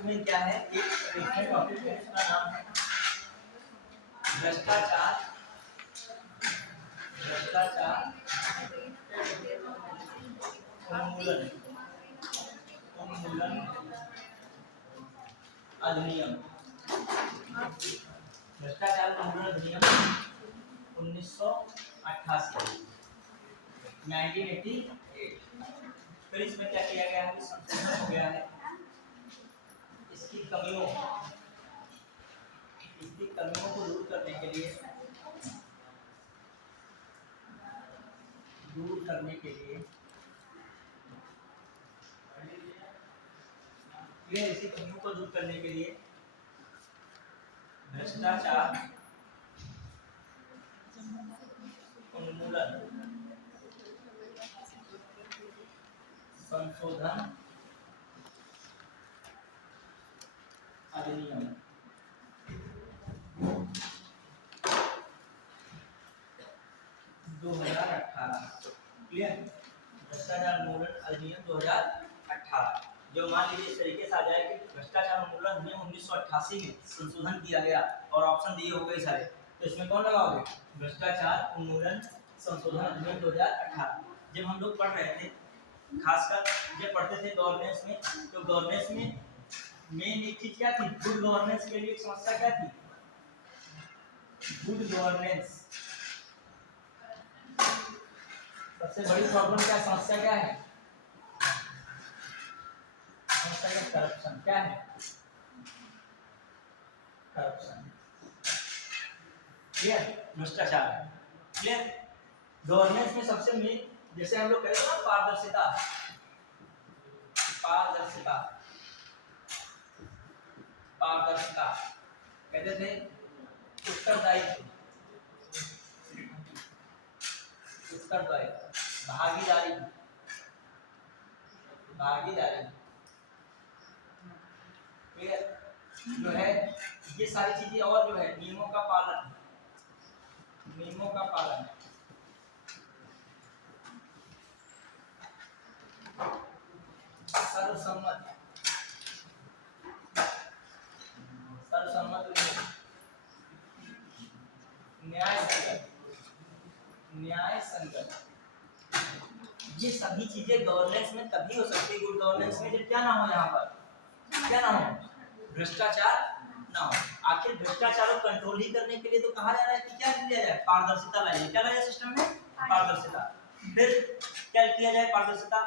Topic में क्या है, एक टॉपिक है उसका नाम है भ्रष्टाचार। भ्रष्टाचार उन्मूलन उन्मूलन अधिनियम। भ्रष्टाचार उन्मूलन अधिनियम 1988 1988। फिर इसमें क्या किया गया है, संशोधन हो गया है। इसकी कमियों को दूर करने के लिए इसी कमियों को दूर करने के लिए भ्रष्टाचार उन्मूलन संशोधन अधिनियम 2018। क्लियर? भ्रष्टाचार उन्मूलन अधिनियम 2018 जो मान लीजिए इस तरीके से आ जाए कि भ्रष्टाचार उन्मूलन अधिनियम 1988 में संशोधन किया गया और ऑप्शन दिए हो कई सारे, तो इसमें कौन लगाओगे? भ्रष्टाचार उन्मूलन संशोधन अधिनियम 2018। जब हम लोग पढ़ रहे थे, खासकर जब पढ़ते थे गवर्नेंस में, तो गवर्नेंस में मेन एक चीज क्या थी? गुड गवर्नेंस के लिए एक समस्या क्या थी? Good governance. सबसे बड़ी प्रॉब्लम क्या, समस्या क्या है? समस्या का करप्शन। क्या है? करप्शन। क्लियर? भ्रष्टाचार। क्लियर? गवर्नेंस में सबसे मेन, जैसे हम लोग कहते हैं ना, पारदर्शिता। पारदर्शिता पारदर्शिता कहते थे उत्तरदायित्व, भागीदारी, जो है ये सारी चीजें, और जो है नियमों का पालन, सर्वसम्मत न्याय संगत, ये सभी चीजें गवर्नेंस में तभी हो सकती है, गुड गवर्नेंस में, जब क्या ना हो, यहाँ पर क्या ना हो? भ्रष्टाचार ना हो। आखिर भ्रष्टाचार को कंट्रोल ही करने के लिए तो कहा जा रहा है कि क्या किया जाए? पारदर्शिता लाइए। क्या लाइए सिस्टम में? पारदर्शिता। फिर क्या किया जाए? पारदर्शिता,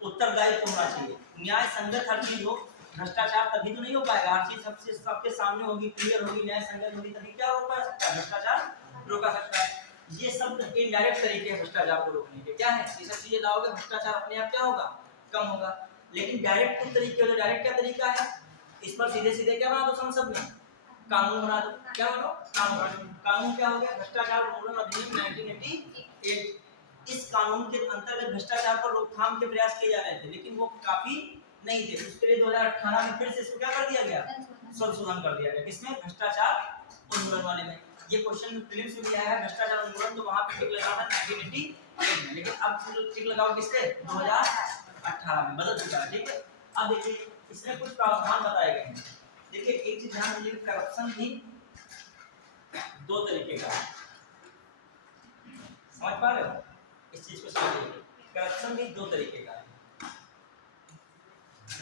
उत्तरदायित्व होना चाहिए, न्याय संगत हर चीज हो। भ्रष्टाचार तभी तो नहीं हो पाएगा, हर चीज सबके सामने होगी, क्लियर होगी, न्याय संगत होगी, तभी क्या हो पा सकता है? भ्रष्टाचार रोका सकता है। ये सब इनडायरेक्ट तरीके हैं भ्रष्टाचार को रोकने के। क्या है? ये सब चीजें लाओगे, भ्रष्टाचार अपने आप क्या होगा? कम होगा। लेकिन डायरेक्ट कुछ तरीके हो, डायरेक्ट क्या तरीका है? इस पर सीधे सीधे क्या बना दो, संसद में कानून बना दो। क्या बनो? कानून क्या हो गया? भ्रष्टाचार उन्मूलन अधिनियम 1988। इस कानून के अंतर्गत भ्रष्टाचार पर रोकथाम के प्रयास किए जा रहे थे, लेकिन वो काफी नहीं थे। उसके लिए 2018 में फिर से इसको क्या कर दिया गया? संशोधन कर दिया गया। किसमें? भ्रष्टाचार उन्मूलन वाले में। ये क्वेश्चन प्रीलिम्स में भी आया है, भ्रष्टाचार उन्मूलन, तो वहां पे टिक लगा था 1988 में, लेकिन अब टिक लगाओ किससे? 2018 में बदल चुका है। ठीक है, अब देखिए इसमें कुछ प्रावधान बताए गए हैं। देखिए एक चीज ध्यान दीजिए, करप्शन भी दो तरीके का है। समझ पा रहे हो? इस चीज को समझिए, करप्शन भी दो तरीके का है।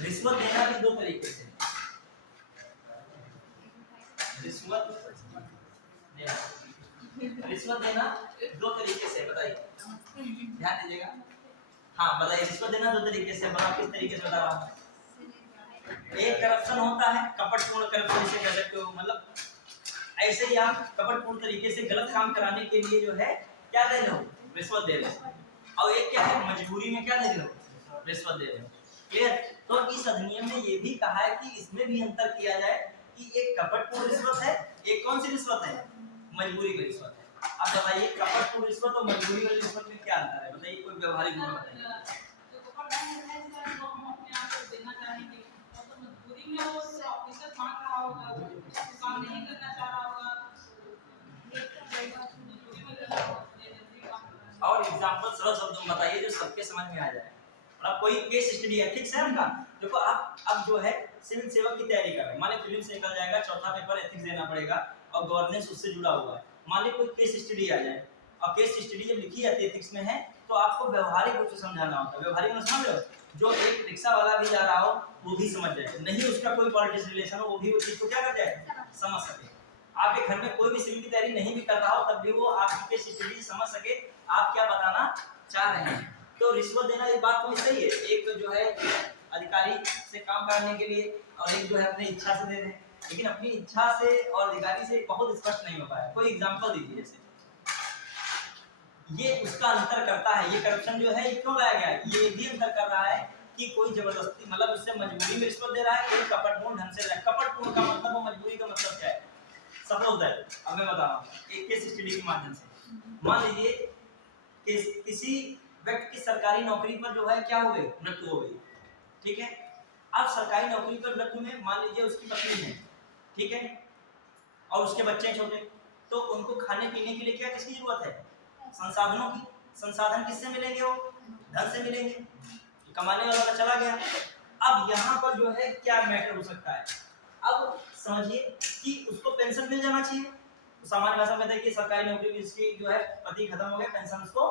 रिश्वत देना भी दो तरीके से, रिश्वत देना दो तरीके से। बताइए, ध्यान दीजिएगा। हाँ बताइए, रिश्वत देना दो तरीके से। बताओ किस तरीके से बता रहा हूँ। एक करप्शन होता है, कपटपूर्ण करप्शन से कह सकते हो, मतलब ऐसे ही आप कपटपूर्ण तरीके से गलत काम कराने के लिए जो है क्या दे रहे हो? रिश्वत दे रहे हो। और एक क्या है? मजबूरी में क्या दे रहे हो? रिश्वत दे रहे हो। क्लियर? तो इस अधिनियम में ये भी कहा है कि इसमें भी अंतर किया जाए कि एक कपटपूर्ण रिश्वत है, एक कौन सी रिश्वत है? मजबूरी की रिश्वत है। अब बताइए कपटपूर्ण रिश्वत और मजबूरी वाली रिश्वत में क्या अंतर है? बताइए, कोई व्यवहारिक गुण बताइए। और एग्जांपल सरल शब्दों में बताइए जो सबके समझ में आ जाए। और कोई केस स्टडी है, ठीक है हमका। देखो आप अब जो है सिविल सेवक की तैयारी कर रहे हैं, मान लीजिए प्रीलिम्स निकल जाएगा, चौथा पेपर एथिक्स देना पड़ेगा और गवर्नेंस उससे जुड़ा हुआ है। मान लीजिए कोई केस स्टडी आ जाए, और केस स्टडी जब लिखी जाती है एथिक्स में है, तो आपको व्यवहारिक रूप से समझाना होता है। व्यवहारिक में समझ रहे हो, जो एक रिक्शा वाला भी जा रहा हो वो भी समझ जाए, नहीं उसका कोई पॉलिटिक्स रिलेशन हो वो भी उस चीज को क्या कर जाए, समझ सके। आपके घर में कोई भी सिविल की तैयारी नहीं भी कर रहा हो तब भी वो आपकी केस स्टडी समझ सके आप क्या बताना चाह रहे हैं। तो रिश्वत देना ये बात तो सही है, एक तो जो है अधिकारी से काम कराने के लिए और एक जो है अपनी इच्छा से दे दें, लेकिन अपनी इच्छा से और अधिकारी से बहुत स्पष्ट नहीं हो पाया। कोई एग्जांपल दीजिए, जैसे ये उसका अंतर करता है, ये करप्शन जो है ये क्यों लाया गया है, ये भी अंतर कर रहा है कि कोई जबरदस्ती मतलब उससे मजबूरी में रिश्वत दे रहा है, कोई कपटपूर्ण ढंग से दे रहा है। कपटपूर्ण का मतलब और मजबूरी का मतलब क्या है, सपोज दैट अब मैं बता रहा हूँ एक केस स्टडी के माध्यम से। मान लीजिए कि किसी व्यक्ति की सरकारी नौकरी पर जो है क्या हो गई, मृत्यु हो गई, ठीक है। अब सरकारी नौकरी पर मृत्यु में मान लीजिए उसकी पत्नी है, ठीक है, और उसके बच्चे छोटे, तो उनको खाने पीने के लिए क्या किसकी जरूरत है, संसाधनों की। संसाधन किससे मिलेंगे, वो धन से मिलेंगे, कमाने वाला तो चला गया। अब यहाँ पर जो है क्या मैटर हो सकता है, अब समझिए कि उसको पेंशन मिल जाना चाहिए। तो सामान्य भाषा में कहते हैं कि सरकारी नौकरी में इसकी जो है पति खत्म हो गया, पेंशन उसको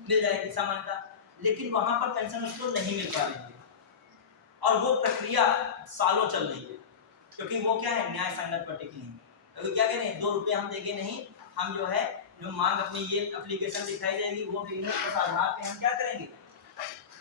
मिल जाएगी सामान्यता, लेकिन वहां पर पेंशन उसको नहीं मिल पा रही है और वो प्रक्रिया सालों चल रही है, क्योंकि वो क्या है, न्याय संगत पर टिकी है। तो क्या कह रहे हैं, 2 रुपये हम देंगे नहीं, हम जो है जो मांग अपनी ये एप्लीकेशन दिखाई जाएगी वो बिजनेस के आधार पे हम क्या करेंगे,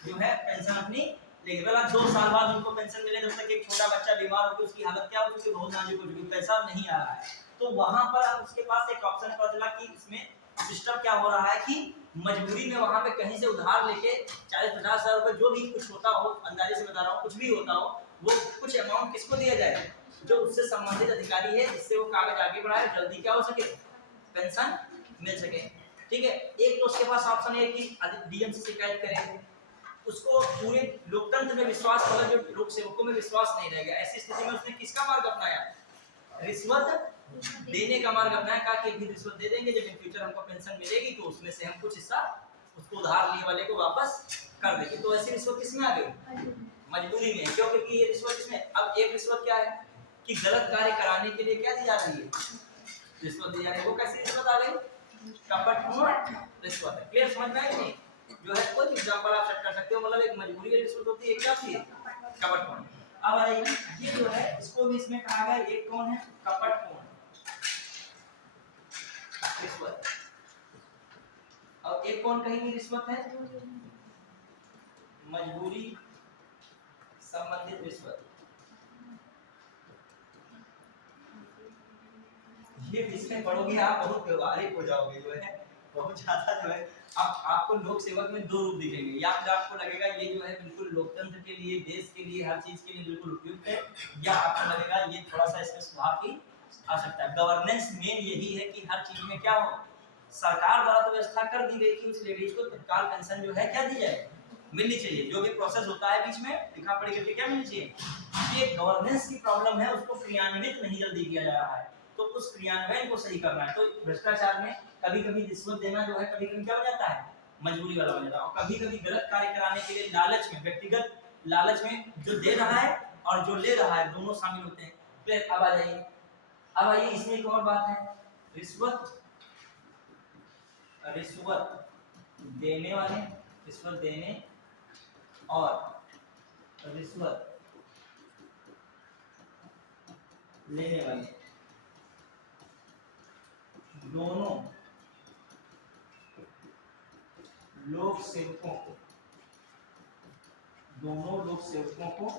जो है पेंशन अपनी लेंगे। पहला 2 साल बाद उनको पेंशन मिले, जब तक एक छोटा बच्चा बीमार होकर उसकी हालत क्या हो चुकी, बहुत नाजुक हो चुकी, पैसा नहीं आ रहा है। तो वहां पर अब उसके पास एक ऑप्शन पता चला कि इसमें सिस्टम क्या हो रहा है कि मजबूरी में वहां पे कहीं से उधार लेके 40-50 हज़ार रुपए जो भी कुछ होता हो, अंदाजे से बता रहा हूँ, कुछ भी होता हो, वो कुछ अमाउंट किसको दिया जाए, जो उससे संबंधित अधिकारी है, जिससे वो कागज आगे बढ़ाए, जल्दी क्या हो सके, पेंशन मिल सके। ठीक है, एक तो उसके पास ऑप्शन है कि डीएम से शिकायत करेंगे, उसको पूरे लोकतंत्र में विश्वास, मतलब जो लोक सेवकों में विश्वास नहीं रहेगा। ऐसी स्थिति में उसने किसका मार्ग अपनाया, रिश्वत देने का मार्ग अपनाया। कहा कि भी रिश्वत दे देंगे, जब इन फ्यूचर हमको पेंशन मिलेगी तो उसमें से हम कुछ हिस्सा उसको उधार लिए वाले को वापस कर देंगे। तो ऐसी रिश्वत किसमें आ गई, मजबूरी में, क्यों, क्योंकि ये रिश्वत इसमें। अब एक रिश्वत क्या है कि गलत कार्य कराने के लिए क्या दी जा रही है, रिश्वत दी जा रही है। वो कैसी रिश्वत आ गई, कपटपूर्ण रिश्वत है। क्लियर, समझ में आई नहीं, जो है कोई एग्जांपल आप सेट कर सकते हो, मतलब एक मजबूरी की रिश्वत होती है, एक क्या होती है, कपटपूर्ण। अब आइए ये जो है इसको भी इसमें कहा गया, एक कौन है, कपटपूर्ण रिश्वत, और एक कौन कही गई रिश्वत है, मजबूरी संबंधित रिश्वत। ये इसमें पढ़ोगे आप बहुत व्यवहारिक हो जाओगे, जो है बहुत ज्यादा जो है आपको लोक सेवक में 2 रूप दिखेंगे। या फिर आपको लगेगा ये जो है बिल्कुल लोकतंत्र के लिए, देश के लिए, हर चीज के लिए बिल्कुल उपयुक्त है, या आपको लगेगा ये थोड़ा सा इसमें सुधार की आवश्यकता है। गवर्नेंस मेन यही है कि हर चीज में क्या हो, सरकार द्वारा तो व्यवस्था कर दी गई कि उस लेडीज को तत्काल पेंशन जो है क्या दी जाए, मिलनी चाहिए। जो भी प्रोसेस होता है बीच में लिखा पढ़ी करके क्या मिलनी चाहिए। ये गवर्नेंस की प्रॉब्लम है, उसको क्रियान्वित नहीं जल्दी किया जा रहा है, तो उस क्रियान्वयन को सही करना है। तो भ्रष्टाचार में कभी कभी रिश्वत देना जो है कभी कभी क्या हो जाता है, मजबूरी वाला बन जाता है। और कभी कभी गलत कार्य कराने के लिए लालच में, व्यक्तिगत लालच में जो दे रहा है और जो ले रहा है दोनों शामिल होते हैं। फिर अब आ जाइए, अब आइए इसमें एक और बात है, रिश्वत रिश्वत देने वाले, रिश्वत देने और रिश्वत लेने वाले दोनों लोक सेवकों को, दोनों लोक सेवकों को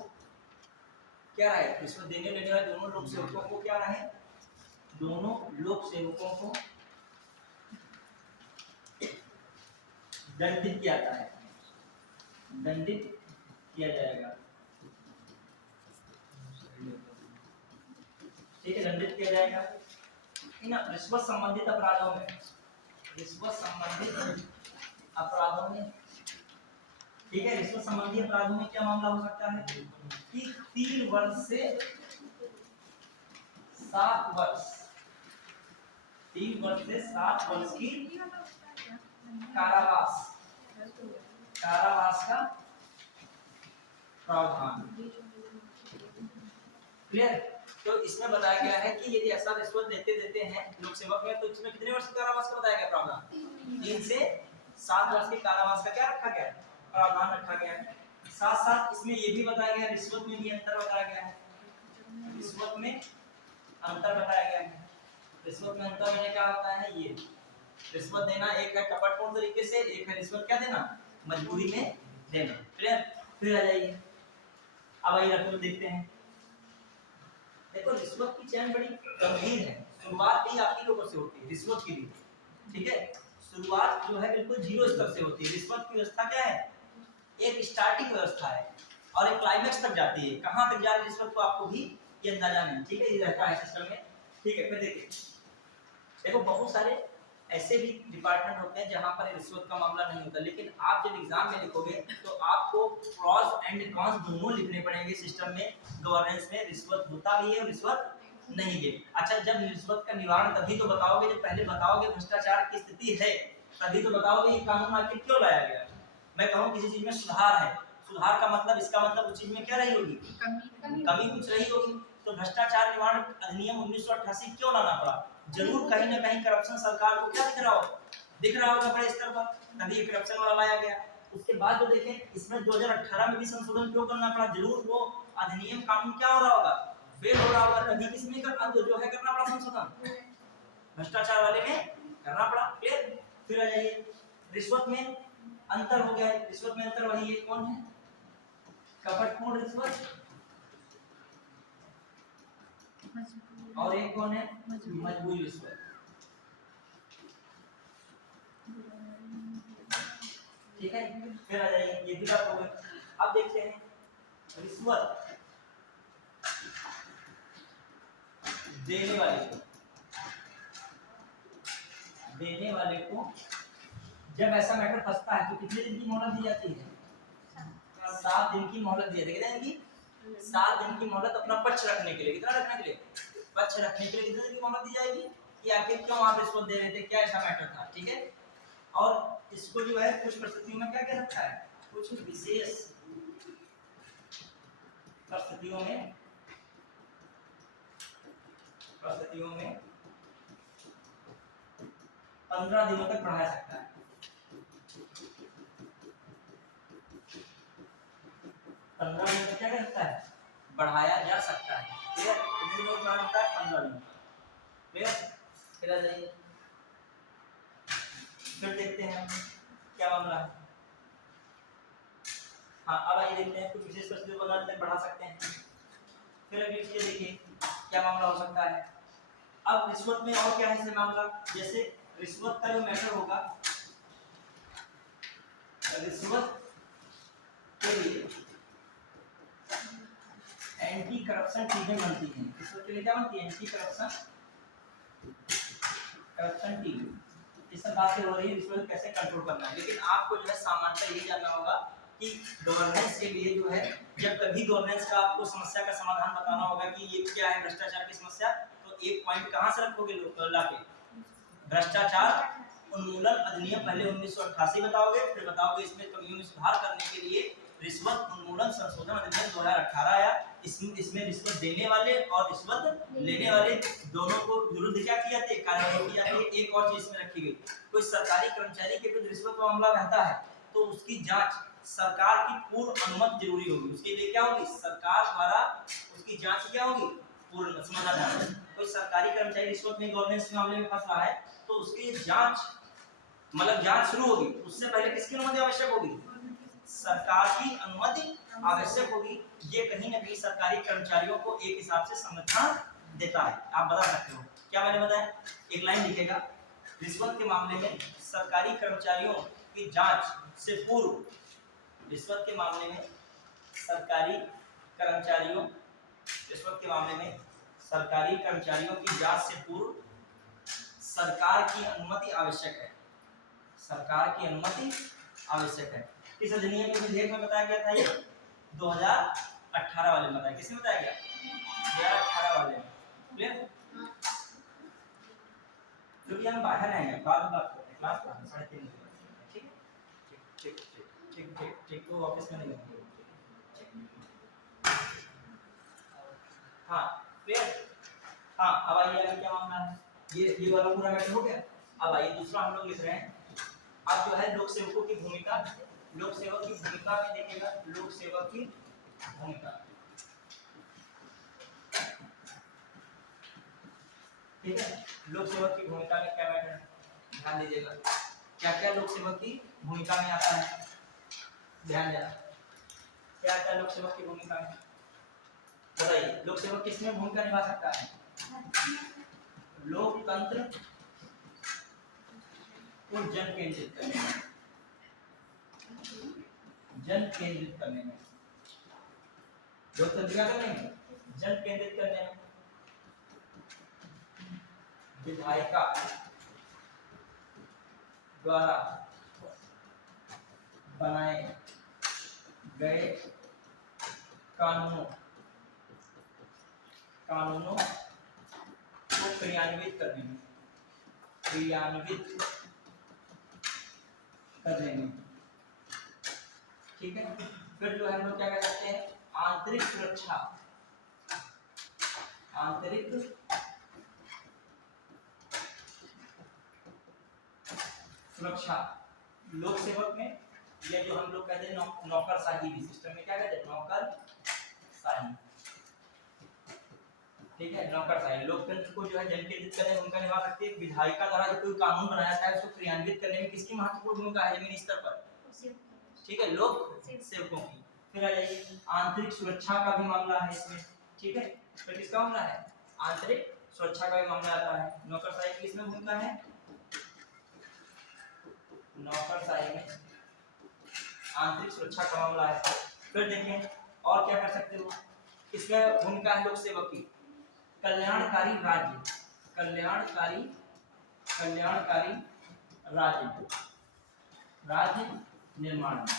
क्या है, रिश्वत देने लेने वाले दोनों लोक सेवकों को क्या है, दोनों लोक सेवकों को दंडित किया जाता है, दंडित किया जाएगा। ठीक है, दंडित किया जाएगा इन रिश्वत संबंधित अपराधों में, रिश्वत संबंधित अपराधों में। ठीक है, रिश्वत संबंधी अपराधों में क्या मामला हो सकता है कि 3 वर्ष से 7 वर्ष, 3 वर्ष से 7 वर्ष की कारावास, कारावास का प्रावधान। क्लियर? तो इसमें बताया गया है कि यदि ऐसा रिश्वत देते देते हैं लोक सेवक में, तो इसमें कितने वर्ष कारावास का बताया गया प्रावधान? 3 से 7 वर्ष के कारावास का क्या रखा गया है? प्रावधान रखा गया है। साथ साथ इसमें ये भी बताया गया है, रिश्वत में भी अंतर बताया गया है। रिश्वत में अंतर बताया गया है। रिश्वत में अंतर मैंने क्या होता है? ये रिश्वत देना एक है कपटपूर्ण तरीके से, एक है रिश्वत क्या देना? मजबूरी में देना। क्लियर? फिर आ जाइए, अब आइए रकम देखते हैं। देखो रिश्वत की चैन बड़ी गंभीर है, शुरुआत भी आप ही लोगों से होती है रिश्वत की भी, ठीक है? शुरुआत जो है बिल्कुल जीरो स्तर से होती है। रिश्वत की व्यवस्था क्या है? एक स्टार्टिंग व्यवस्था है और एक क्लाइमेक्स तक जाती है। कहां तक जा रही है रिश्वत को आपको भी ये अंदाजा नहीं, ठीक है? ये रहता है सिस्टम में, ठीक है? फिर देखिए, देखो बहुत सारे ऐसे भी डिपार्टमेंट होते हैं जहां पर रिश्वत का मामला नहीं होता, लेकिन आप जब एग्जाम में लिखोगे तो आपको प्रॉस एंड कॉन्स दोनों लिखने पड़ेंगे सिस्टम में, गवर्नेंस में। रिश्वत होता भी है और रिश्वत नहीं है। अच्छा, जब रिश्वत का निवारण तभी तो बताओगे जब पहले बताओगे भ्रष्टाचार की स्थिति है, तभी तो बताओगे ये कानून आखिर क्यों लाया गया। मैं कहूँ किसी चीज में सुधार है, सुधार का मतलब इसका मतलब उस चीज में क्या रही होगी? कमी कुछ रही होगी। तो भ्रष्टाचार निवारण अधिनियम 1988 क्यों लाना पड़ा? जरूर कहीं ना कहीं करप्शन सरकार को क्या दिख रहा होगा बड़े स्तर पर, तभी ये करप्शन वाला लाया गया। उसके बाद जो देखें इसमें 2018 में भी संशोधन क्यों करना पड़ा? जरूर वो अधिनियम कानून क्या हो रहा होगा? फेल हो रहा होगा, तभी किसमें जो है करना पड़ा संशोधन, भ्रष्टाचार वाले में करना पड़ा। क्लियर? फिर आ जाइए, रिश्वत में अंतर हो गया है। रिश्वत में अंतर वही है, कौन है? कपटपूर्ण रिश्वत, और एक कौन है? मजबूरी रिश्वत। ठीक है? फिर आ जाइए, ये भी बात हो गई। अब देखते हैं रिश्वत देने वाले को जब ऐसा मैटर फंसता है तो कितने दिन की मोहलत दी जाती है? 7 दिन की मोहलत दी जाती है। कि 7 दिन की मोहलत अपना पक्ष रखने के लिए। कितना रखने के लिए? पक्ष रखने के लिए कितने दिन की मोहलत दी जाएगी कि आखिर क्यों आप रिश्वत दे रहे थे, क्या ऐसा मैटर था, ठीक है? और इसको जो है कुछ परिस्थितियों में क्या क्या रखा है? कुछ विशेष परिस्थितियों में 15 दिनों तक बढ़ा सकता है। 15 दिन तक क्या कर सकता है? बढ़ाया जा सकता है। क्लियर? कितने दिनों तक बढ़ा सकता है? 15 दिन। क्लियर? फिर आ जाइए, फिर देखते हैं क्या मामला है। हाँ, अब आइए देखते हैं कुछ विशेष परिस्थितियों को 15 दिन तक बढ़ा सकते हैं। फिर अगली चीज देखिए क्या मामला हो सकता है। अब रिश्वत में और क्या है मामला? जैसे रिश्वत का जो मैटर होगा, रिश्वत के लिए एंटी करप्शन टीमें बनती हैं। रिश्वत के लिए क्या बनती है? Anti corruption team. इस सब बातें हो रही है रिश्वत कैसे कंट्रोल करना है, लेकिन आपको जो है सामान्यतः ये जानना होगा कि गवर्नेंस के लिए जो है, जब कभी गवर्नेंस का आपको समस्या का समाधान बताना होगा कि ये क्या है भ्रष्टाचार की समस्या, तो एक पॉइंट कहां से रखोगे लाके? भ्रष्टाचार उन्मूलन अधिनियम पहले 1988 बताओगे, फिर बताओगे इसमें कमियों में सुधार करने के लिए रिश्वत उन्मूलन संशोधन अधिनियम 2018 आया। इसमें रिश्वत देने वाले और रिश्वत लेने वाले दोनों को विरुद्ध क्या किया जाती है? कार्रवाई की जाती है। एक और चीज इसमें रखी गई, कोई सरकारी कर्मचारी के विरुद्ध रिश्वत का मामला रहता है तो उसकी जांच सरकार की पूर्ण अनुमति जरूरी होगी। उसके लिए क्या होगी? सरकार द्वारा उसकी जांच क्या होगी? पूर्ण। समझना ध्यान से, कोई सरकारी कर्मचारी रिश्वत में गवर्नेंस के मामले में फंस रहा है तो उसकी जांच मतलब जांच शुरू होगी, उससे पहले किसकी अनुमति आवश्यक होगी? सरकार की अनुमति आवश्यक होगी। ये कहीं ना कहीं सरकारी कर्मचारियों को एक हिसाब से संरक्षण देता है। आप बता सकते हो क्या मैंने बताया? एक लाइन लिखेगा, रिश्वत के मामले में सरकारी कर्मचारियों की जांच से पूर्व, रिश्वत के मामले में सरकारी कर्मचारियों रिश्वत के मामले में सरकारी कर्मचारियों की जांच से पूर्व सरकार की अनुमति आवश्यक है। सरकार की अनुमति आवश्यक है। किस अधिनियम के विधेयक में बताया गया था? ये 2018 वाले में बताया। किसमें बताया गया? 2018 वाले में। क्लियर? क्योंकि हम बाहर आएंगे, बाद में बात करते हैं, क्लास में 3:30 बजे। ठीक है? ठीक ठीक ठीक ठीक ठीक। तो ऑफिस में नहीं जाएंगे। हाँ। हाँ क्लियर। हाँ अब आइए अभी क्या मामला है, ये वाला पूरा मैटर हो गया। अब आइए दूसरा हम लोग लिख रहे हैं। अब जो है लोक सेवकों की भूमिका, लोक सेवक की भूमिका में देखिएगा, लोक सेवक की भूमिका, ठीक है। लोक सेवक की भूमिका में क्या मैटर है, ध्यान दीजिएगा। क्या क्या लोक सेवक की भूमिका में आता है, ध्यान देना। क्या क्या लोक सेवक की भूमिका में, बताइए। लोक सेवक किसमें भूमिका निभा सकता है, लोकतंत्र को जन केंद्रित करने में, जन केंद्रित करने में, लोकतंत्र क्या करने में, जन केंद्रित करने में। विधायिका द्वारा बनाए गए कानूनों को क्रियान्वित करने में, क्रियान्वित करने में, ठीक है। फिर जो है हम लोग क्या कह सकते हैं, आंतरिक सुरक्षा, आंतरिक सुरक्षा। लोक सेवक में ये जो हम लोग कहते हैं नौकरशाही भी सिस्टम में क्या कहते हैं, नौकरशाही, ठीक है, नौकरशाही। लोकतंत्र को जो है जन केंद्रित करने में भूमिका निभा सकती है। विधायिका द्वारा जो कोई कानून बनाया जाता है उसको क्रियान्वित करने में किसकी महत्वपूर्ण भूमिका है, जमीनी स्तर पर, ठीक है, लोक सेवकों की। फिर आ जाइए आंतरिक सुरक्षा का भी मामला है इसमें, ठीक है। तो किसका मामला है, आंतरिक सुरक्षा का भी मामला आता है। नौकरशाही की इसमें भूमिका है, नौकरशाही में आंतरिक सुरक्षा का मामला है। फिर देखें और क्या कर सकते हो, इसमें भूमिका है लोक सेवक की कल्याणकारी राज्य, कल्याणकारी राज्य निर्माण में।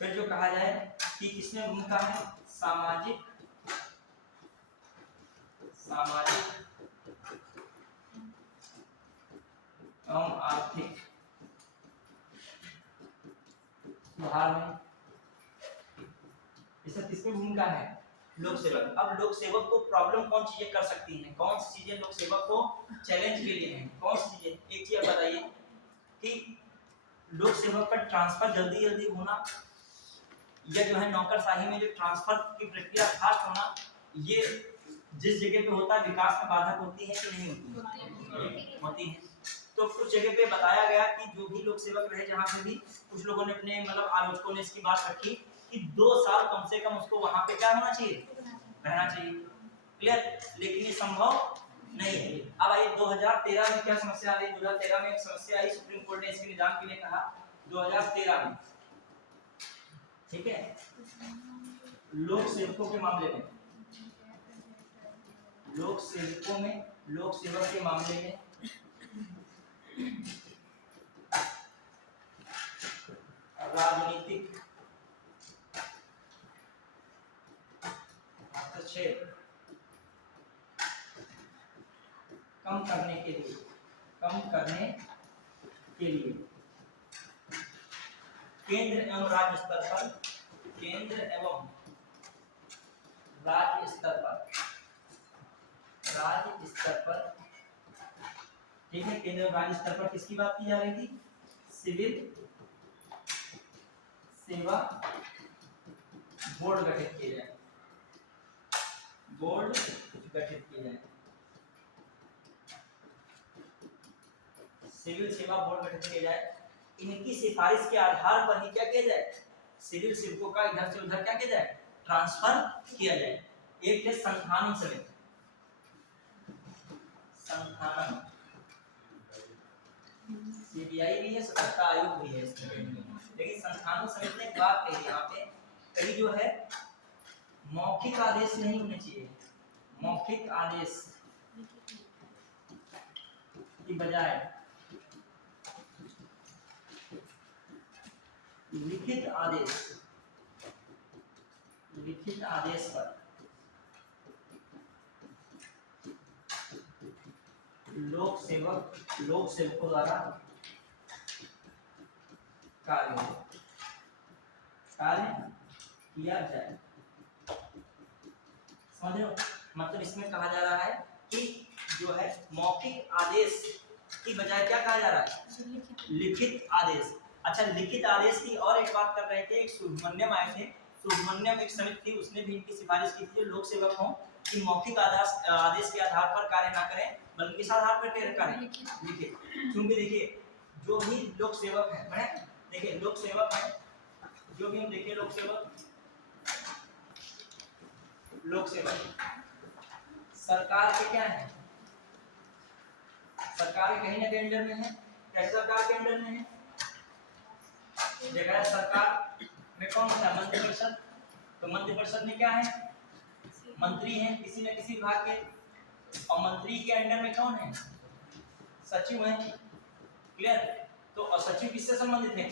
फिर जो कहा जाए कि इसमें भूमिका है सामाजिक एवं आर्थिक सुधार में, इसमें किसकी भूमिका है, लोक सेवक। अब लोक सेवक को प्रॉब्लम कौन चीजें कर सकती हैं, कौन सी चीजें लोक सेवक को चैलेंज के लिए हैं, कौन सी चीजें। एक चीज बताइए कि लोक सेवक का ट्रांसफर जल्दी होना, या जो है नौकरशाही में जो ट्रांसफर की प्रक्रिया फास्ट होना, ये जिस जगह पे होता है विकास में बाधक होती है कि नहीं होती, होती है। तो कुछ जगह पे बताया गया कि जो भी लोक सेवक रहे जहाँ पे भी, कुछ लोगों ने अपने मतलब आलोचकों ने इसकी बात रखी कि 2 साल कम से कम उसको वहां पे क्या होना चाहिए, रहना चाहिए, क्लियर। लेकिन ये संभव नहीं है। अब आइए 2013 में क्या समस्या आ रही, 2013 में एक समस्या आई, सुप्रीम कोर्ट ने इसके निजाम के लिए कहा 2013 में, ठीक है, लोक सेवकों के मामले में, लोक सेवक के मामले में राजनीतिक हस्तक्षेप कम करने के लिए केंद्र एवं राज्य स्तर पर, ठीक है, केंद्र और राज्य स्तर पर किसकी बात की जा रही थी, सिविल सेवा बोर्ड गठित किए जाए, सिविल सेवा बोर्ड गठित किया जाए। इनकी सिफारिश के आधार पर ही क्या किया जाए, सिविल सेवकों का इधर से उधर क्या किया जाए, ट्रांसफर किया जाए। एक है संस्थानन समिति, संस्थानन, सीबीआई भी है, सतर्कता आयोग भी है इसमें, लेकिन संस्थानन समिति ने बात कही यहाँ पे, कहीं जो है मौखिक आदेश नहीं होने चाहिए, मौखिक आदेश की बजाय लिखित आदेश पर लोक सेवकों द्वारा कार्य हो, कार्य किया जाए। समझ रहे हो? मतलब इसमें कहा जा रहा है कि जो है मौखिक आदेश की बजाय क्या कहा जा रहा है, लिखित आदेश। अच्छा, लिखित आदेश की और एक बात कर रहे थे, एक सुब्रमण्यम आए थे, सुब्रमण्यम एक समिति थी, उसने भी इनकी सिफारिश की थी, लोक सेवक हों कि मौखिक आदेश के आधार पर कार्य ना करें, बल्कि किस आधार पर करें, लिखित। क्योंकि देखिए जो भी लोक सेवक है, देखिए लोक सेवक है, जो भी हम देखिए लोक सेवक सरकार के क्या है, सरकार के कहीं ना कहीं अंडर में है। कैसे सरकार के अंडर में है, देखा सरकार में कौन होता है, मंत्रिपरिषद। तो मंत्रिपरिषद में क्या है, मंत्री हैं किसी न किसी विभाग के, और मंत्री के अंडर में कौन है, सचिव है। क्लियर? तो और सचिव किससे संबंधित है,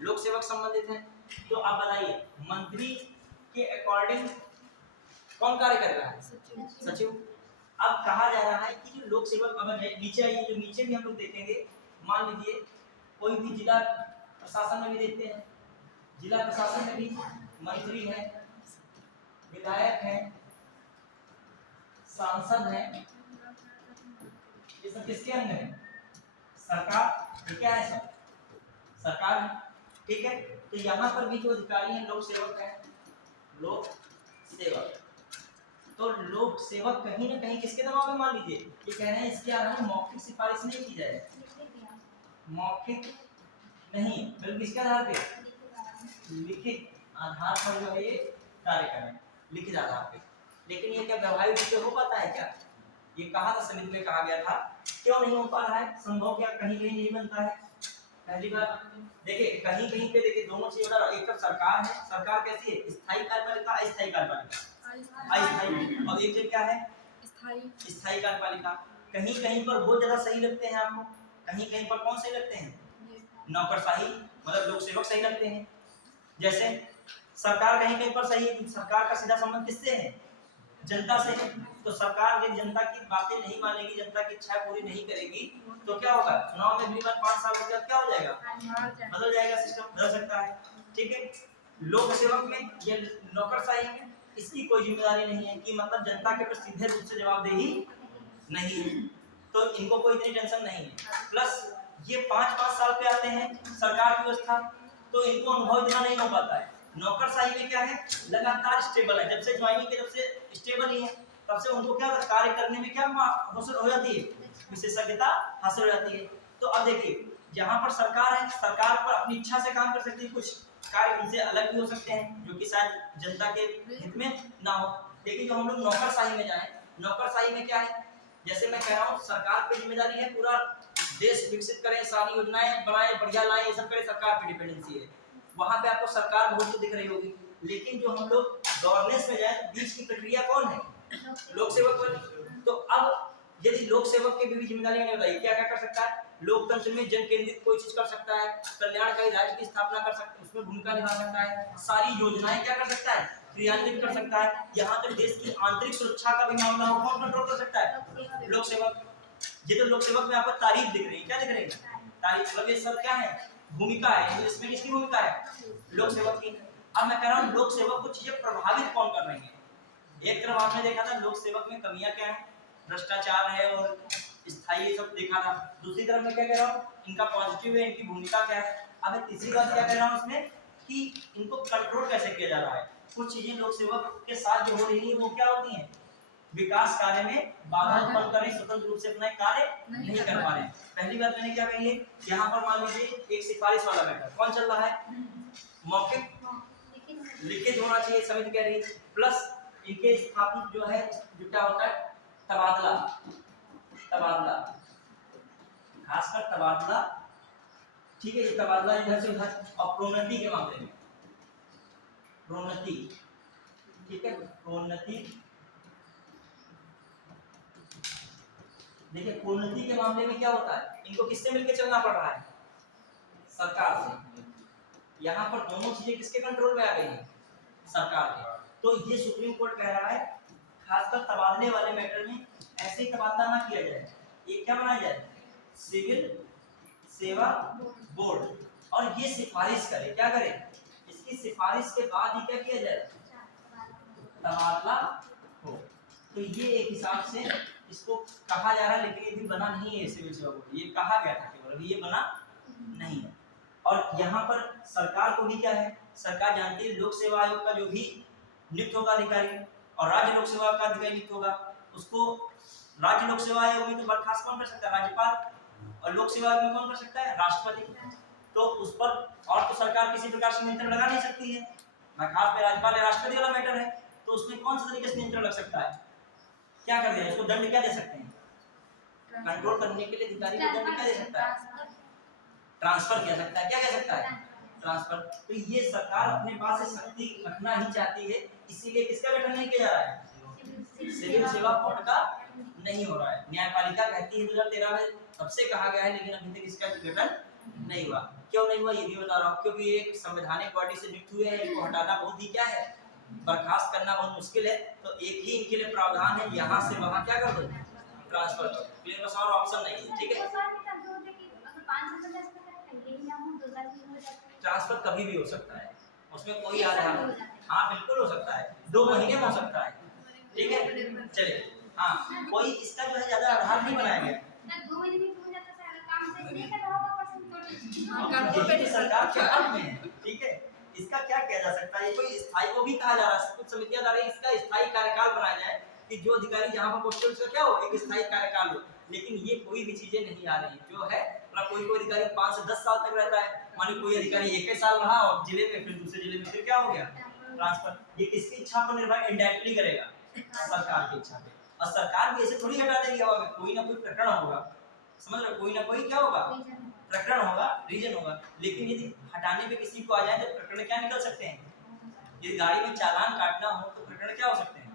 लोक सेवक संबंधित है। तो आप बताइए मंत्री के अकॉर्डिंग कौन कार्य कर रहा है, सचिव। अब कहा जा रहा है कि जो लोक सेवक, अब नीचे आइए, जो नीचे भी हम लोग देखेंगे, मान लीजिए कोई भी जिला प्रशासन में भी देखते हैं, जिला प्रशासन में भी मंत्री है, विधायक है, सांसद है, ये सब किसके अंदर है, सरकार। ये क्या है, सब सरकार है। ठीक है, तो यहाँ पर भी जो अधिकारी हैं लोक सेवक है, लोक सेवक। तो लोक सेवक कहीं ना कहीं किसके दबाव में, मान लीजिए ये कह रहे हैं इसके आधार में मौखिक सिफारिश नहीं की जाए, मौखिक नहीं बल्कि इसके आधार पे लिखित आधार पर जो है ये कार्य करें, लिखित आधार पे। लेकिन ये क्या व्यवहारिक रूप से हो पाता है क्या, ये कहा था समिति में कहा गया था, क्यों नहीं हो पा रहा है, संभव क्या कहीं कहीं नहीं बनता है। पहली बात देखिए कहीं कहीं पे देखिए दोनों चीज, एक तरफ सरकार है, सरकार कैसी है, स्थायी कार्यपालिका, अस्थायी कार्यपालिका, अस्थायी, और एक क्या है, स्थायी कार्यपालिका। कहीं कहीं पर बहुत ज्यादा सही लगते हैं आपको, कहीं कहीं पर कौन सही लगते हैं, नौकरशाही, मतलब लोक सेवक सही लगते हैं। जैसे सरकार कहीं कहीं पर सही है, सरकार का सीधा संबंध किससे है, जनता से है। तो सरकार यदि जनता की बातें नहीं मानेगी, जनता की इच्छा पूरी नहीं करेगी, तो क्या होगा, चुनाव में अगली बार 5 साल के बाद क्या हो जाएगा, बदल जाएगा, सिस्टम बदल सकता है। ठीक है, लोक सेवक में या नौकरशाही में इसकी कोई जिम्मेदारी नहीं है कि मतलब जनता के प्रति सीधे रूप से जवाबदेही नहीं है, तो इनको कोई इतनी टेंशन नहीं है। प्लस ये 5-5 साल पे आते हैं सरकार की व्यवस्था, तो इनको अनुभव इतना नहीं हो पाता है। नौकरशाही में क्या है, लगातार स्टेबल है, जब से ज्वाइनिंग के जब से स्टेबल ही है, तब से उनको क्या कार्य करने में क्या हासिल हो जाती है, विशेषज्ञता हासिल हो जाती है। तो अब देखिए जहाँ पर सरकार है, सरकार पर अपनी इच्छा से काम कर सकती है, कुछ कार्य उनसे अलग भी हो सकते हैं जो कि शायद जनता के हित में ना हो। लेकिन जो हम लोग नौकरशाही में जाएं, नौकरशाही में क्या है, जैसे मैं कह रहा हूँ सरकार की जिम्मेदारी है पूरा देश विकसित करें, सारी योजनाएं बनाए, बढ़िया लाए, ये सब करे, सरकार पे डिपेंडेंसी है। वहां पे आपको सरकार बहुत तो दिख रही होगी, लेकिन जो हम लोग गवर्नेंस में जाए, बीच की प्रक्रिया कौन है, लोक सेवक। तो अब यदि लोक सेवक की भी जिम्मेदारी नहीं बताइए, क्या क्या कर सकता है, लोकतंत्र में जन केंद्रित कोई चीज कर सकता है, कल्याणकारी राज्य की स्थापना कर सकता है, उसमें भूमिका निभा सकता है, सारी योजनाएं क्या कर सकता है, क्रियान्वित कर सकता है। यहाँ तक देश की आंतरिक सुरक्षा का भी मामला हो, कौन कंट्रोल कर सकता है, लोक सेवक। ये तो लोक सेवक में आपको तारीफ दिख रही है, क्या दिख रही है, तारीफ। मतलब ये सब क्या है, भूमिका है, इसमें किसकी भूमिका है, लोक सेवक की। अब मैं कह रहा हूँ लोक सेवक को चीजें प्रभावित कौन कर रही है। एक तरफ आपने देखा था लोक सेवक में कमियां क्या है, भ्रष्टाचार है और स्थायी सब देखा था। दूसरी तरफ मैं क्या कह रहा हूँ, इनका पॉजिटिव है, इनकी भूमिका क्या है। अब मैं तीसरी बात क्या कह रहा हूँ उसमें कि इनको कंट्रोल कैसे किया जा रहा है। कुछ चीजें लोक सेवक के साथ जो हो रही है वो क्या होती है, विकास कार्य में बाधा उत्पन्न कर रही, स्वतंत्र रूप से अपना कार्य नहीं कर पा रहे। पहली बात मैंने क्या कही है, यहाँ पर मान लीजिए एक सिफारिश वाला मैटर कौन चल रहा है, मौखिक लिखित होना चाहिए, समिति कह रही, प्लस इनके स्थापित जो है जो क्या होता है, तबादला, तबादला, खासकर तबादला। ठीक है, ये तबादला इधर से उधर, और प्रोन्नति के मामले में, प्रोन्नति, ठीक है, प्रोन्नति। देखिए प्रोन्नति के मामले में क्या होता है, इनको किससे मिलकर चलना पड़ रहा है, सरकार से। यहाँ पर दोनों चीजें किसके कंट्रोल में आ गई है, सरकार के। तो ये सुप्रीम कोर्ट कह रहा है खासकर तबादले वाले मैटर में ऐसे ही तबादला ना किया जाए, ये क्या बनाया जाए, सिविल सेवा बोर्ड, और ये सिफारिश करे, क्या करे, इसकी उसकी सिफारिश के बाद ही क्या किया जाए, तबादला हो। तो ये एक हिसाब से इसको कहा जा रहा है, लेकिन ये भी बना नहीं है सिविल सेवा बोर्ड, ये कहा गया था केवल, अभी ये बना नहीं है। और यहाँ पर सरकार को भी क्या है, सरकार जानती है लोक सेवा आयोग का जो भी नियुक्त होगा अधिकारी और राज्य लोक सेवा का अधिकारी नियुक्त होगा, उसको राज्य लोक सेवा आयोग में तो बर्खास्त कौन कर सकता है, राज्यपाल, और लोक सेवा आयोग में कौन कर सकता है, राष्ट्रपति। तो उस पर और तो सरकार किसी प्रकार से नियंत्रण लगा नहीं सकती है, बर्खास्त में राज्यपाल या राष्ट्रपति वाला मैटर है, तो उसमें कौन से तरीके से नियंत्रण लग सकता है, क्या कर दिया, इसको दंड क्या दे सकते हैं, कंट्रोल करने के लिए अधिकारी को दंड क्या दे सकता है, ट्रांसफर किया सकता है, क्या कह सकता है, ट्रांसफर। तो ये सरकार अपने पास से शक्ति रखना ही चाहती है, इसीलिए किसका गठन नहीं किया जा रहा है, सिविल सेवा बोर्ड का नहीं हो रहा है। न्यायपालिका कहती है 2013 में सबसे कहा गया है, लेकिन अभी तक इसका गठन नहीं हुआ। क्यों नहीं हुआ ये भी बता रहा हूँ, क्योंकि एक संवैधानिक बॉडी से नियुक्त हुए हैं, इनको हटाना बहुत ही क्या है, बर्खास्त करना बहुत मुश्किल है। तो एक ही इनके लिए प्रावधान है, यहाँ से वहाँ क्या कर दो, ट्रांसफर कर दो, क्लियर, बस और ऑप्शन नहीं है, ठीक है। ट्रांसफर कभी भी हो सकता है, उसमें कोई आधार नहीं, हाँ बिल्कुल हो सकता है, 2 महीने में हो सकता है, ठीक है। चलिए हाँ, कोई इसका जो है ज्यादा आधार नहीं बनाया गया, सरकार के हाथ में है, ठीक है। इसका क्या किया जा सकता है, कोई स्थायी को भी कहा जा रहा है, कुछ समितियां जा रही है इसका स्थायी कार्यकाल बनाया जाए, कि जो अधिकारी जहां पर पोस्टेड उसका क्या हो, एक स्थायी कार्यकाल हो। लेकिन ये कोई भी चीजें नहीं आ रही, जो है कोई अधिकारी 5 से 10 साल तक रहता है, माने कोई अधिकारी 1 साल रहा और जिले में, फिर दूसरे जिले में फिर क्या हो गया, ट्रांसफर। ये किसकी इच्छा पर निर्भर, इनडायरेक्टली करेगा, सरकार की इच्छा पे। और सरकार भी ऐसे थोड़ी हटा देगी, हवा में कोई ना कोई प्रकरण होगा, समझ रहे, कोई ना कोई क्या होगा, प्रकरण होगा, रीजन होगा। लेकिन यदि हटाने पे किसी को आ जाए तो प्रकरण क्या निकल सकते हैं, यदि गाड़ी में चालान काटना हो तो प्रकरण क्या हो सकते हैं,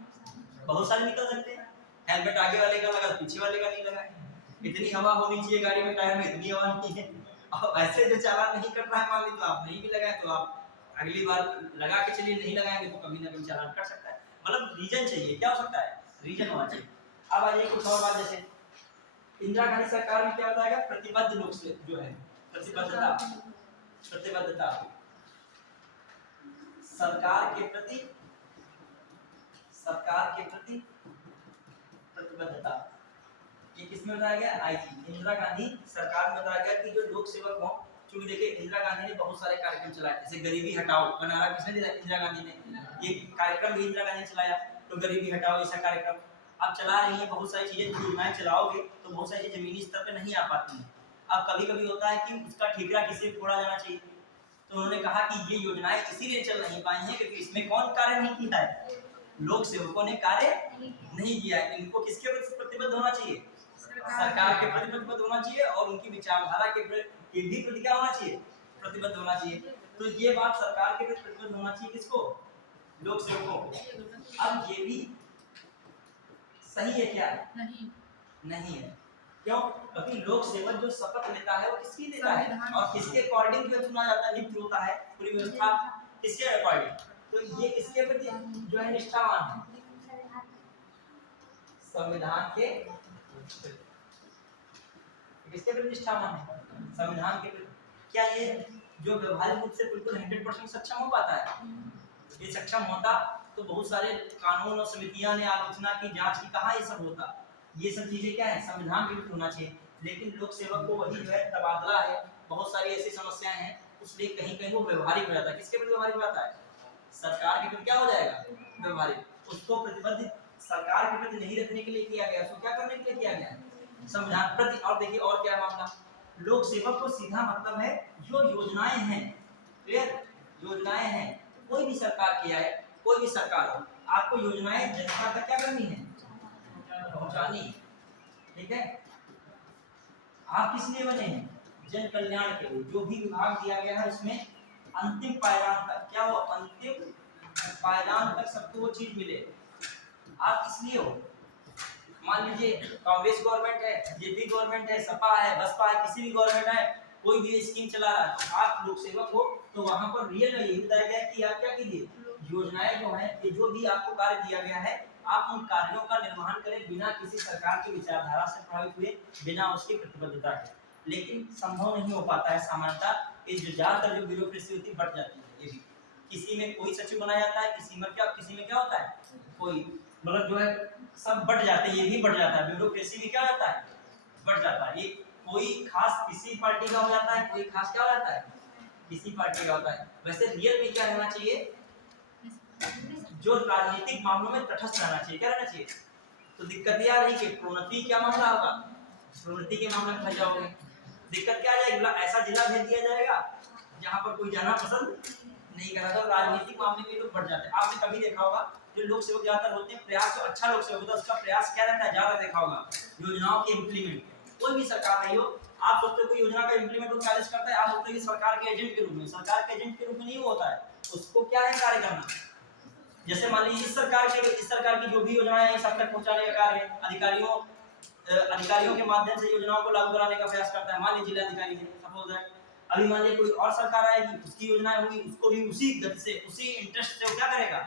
बहुत सारे निकल सकते हैं। हेलमेट आगे वाले का लगा, पीछे वाले का नहीं लगा, इतनी हवा होनी चाहिए गाड़ी में, टायर में इतनी हवा नहीं है, और ऐसे जो चालान नहीं कट रहा है, मान लीजिए तो आप नहीं भी लगाए तो आप अगली बार लगा के चलिए, नहीं लगाएंगे तो कभी ना कभी चालान कट सकता है। मतलब रीजन चाहिए, क्या हो सकता है, रीजन होना चाहिए। अब आ जाइए कुछ और बात, जैसे इंदिरा गांधी सरकार में क्या बताएगा, प्रतिबद्ध लोक से जो है, प्रतिबद्धता, प्रतिबद्धता सरकार के प्रति, सरकार के प्रति प्रतिबद्धता, ये किसमें बताया गया, आईजी इंदिरा गांधी सरकार में बताया गया कि जो लोक सेवक हों, क्योंकि देखिए इंदिरा गांधी ने बहुत सारे कार्यक्रम चलाए, जैसे गरीबी हटाओ, बनारा किसने दिया, इंदिरा गांधी ने, ये कार्यक्रम भी इंदिरा गांधी ने चलाया। तो गरीबी हटाओ ऐसा कार्यक्रम अब चला रही है, बहुत सारी चीजें योजनाएं चलाओगे तो बहुत सारी चीजें जमीनी स्तर पे नहीं आ पाती हैं। अब कभी कभी होता है कि उसका ठेका किसी को फोड़ा जाना चाहिए, तो उन्होंने कहा कि ये योजनाएं इसीलिए चल नहीं पाई हैं क्योंकि इसमें कौन कार्य नहीं किया है, लोक सेवकों ने कार्य नहीं किया है। इनको किसके प्रति प्रतिबद्ध होना चाहिए, सरकार के प्रति प्रतिबद्ध होना चाहिए, और उनकी विचारधारा के भी प्रति क्या होना चाहिए, प्रतिबद्ध होना चाहिए। तो ये बात सरकार के प्रति प्रतिबद्ध होना चाहिए किसको, लोक सेवकों को। अब ये भी सही है क्या, नहीं है, क्यों, क्योंकि लोक सेवक जो शपथ लेता है वो किसकी लेता है, और किसके अकॉर्डिंग जो चुना जाता है, नियुक्त होता है, पूरी व्यवस्था किसके अकॉर्डिंग, तो ये किसके प्रति जो है निष्ठावान है, संविधान के, किसके प्रति निष्ठावान है, संविधान के प्रति। क्या ये जो व्यवहारिक रूप से बिल्कुल 100% सक्षम हो पाता है, ये सक्षम होता तो बहुत सारे कानून और समितियां ने आलोचना की, जांच की, कहा ये सब होता, ये सब चीजें क्या है, संविधान के विरुद्ध होना चाहिए। लेकिन लोक सेवक को वही जो है तबादला है, बहुत सारी ऐसी समस्याएं हैं, इसलिए कहीं कहीं वो व्यवहारिक हो जाता है। किसके प्रति व्यवहारिक हो जाता है, सरकार के प्रति क्या हो जाएगा, व्यवहारिक। उसको प्रतिबद्ध सरकार के प्रति नहीं रखने के लिए किया गया, उसको क्या करने के लिए किया गया, संविधान प्रति। और देखिए और क्या मामला, लोक सेवक को सीधा मतलब है जो योजनाएं हैं, क्लियर, योजनाएं हैं, कोई भी सरकार की आए, कोई भी सरकार हो, आपको योजनाएं जनता तक क्या करनी है, पहुंचानी है, ठीक है। आप किस लिए बने हैं, जन कल्याण के लिए। जो भी विभाग दिया गया है उसमें अंतिम पायदान तक क्या हो, अंतिम पायदान तक सबको वो चीज मिले। आप किस लिए हो, मान लीजिए कांग्रेस गवर्नमेंट है, जेपी गवर्नमेंट है, सपा है, बसपा है, किसी भी गवर्नमेंट है, कोई भी स्कीम चला रहा है, तो आप लोक सेवक हो, तो वहां पर रियल में यही बताया गया है कि आप क्या कीजिए, योजनाएं जो है, ये जो भी आपको कार्य दिया गया है, आप उन कार्यों का निर्वहन करें बिना किसी सरकार की विचारधारा से प्रभावित हुए, बिना उसकी प्रतिबद्धता के। लेकिन संभव नहीं हो पाता है सामान्यतः, ये जो ज्यादातर जो ब्यूरोक्रेसी होती है बढ़ जाती है, ये भी किसी में कोई सचिव बनाया जाता है, किसी में क्या होता है, कोई मतलब जो है सब बढ़ जाते हैं, ये भी बढ़ जाता है, ब्यूरोक्रेसी भी क्या हो जाता है, बढ़ जाता है। ये कोई खास किसी पार्टी का हो जाता है, कोई खास क्या हो जाता है, किसी पार्टी का होता है। वैसे रियल में क्या रहना चाहिए, जो राजनीतिक मामलों में तटस्थ रहना चाहिए, क्या रहना चाहिए। तो दिक्कत ये आ रही कि प्रोन्नति क्या मामला होगा, प्रोन्नति के मामले में फंस जाओगे। दिक्कत क्या आ जाएगी, ऐसा जिला भेज दिया जाएगा जहाँ पर कोई जाना पसंद नहीं कर रहा। तो राजनीतिक मामले में लोग बढ़ जाते हैं। आपने कभी देखा होगा जो लोक सेवक ज्यादातर होते हैं, प्रयास जो अच्छा लोक सेवक होता है उसका प्रयास क्या रहता है, ज्यादा देखा होगा योजनाओं के इम्प्लीमेंट। कोई भी सरकार रही हो, आप सोचते हो कोई योजना का इम्प्लीमेंट वो कैसे करता है, आप सोचते हो कि सरकार के एजेंट के रूप में, सरकार के एजेंट के रूप में नहीं होता है, उसको क्या है कार्य करना। जैसे मान लीजिए इस सरकार की जो भी योजनाएं हैं सब तक पहुंचाने का कार्य है, अधिकारियों के माध्यम से योजनाओं को लागू कराने का प्रयास करता है। मान लीजिए जिलाधिकारी है सपोज दैट, अभी मान लीजिए कोई और सरकार आएगी, उसकी योजनाएं होंगी, उसको भी उसी गति से उसी इंटरेस्ट से वो क्या करेगा,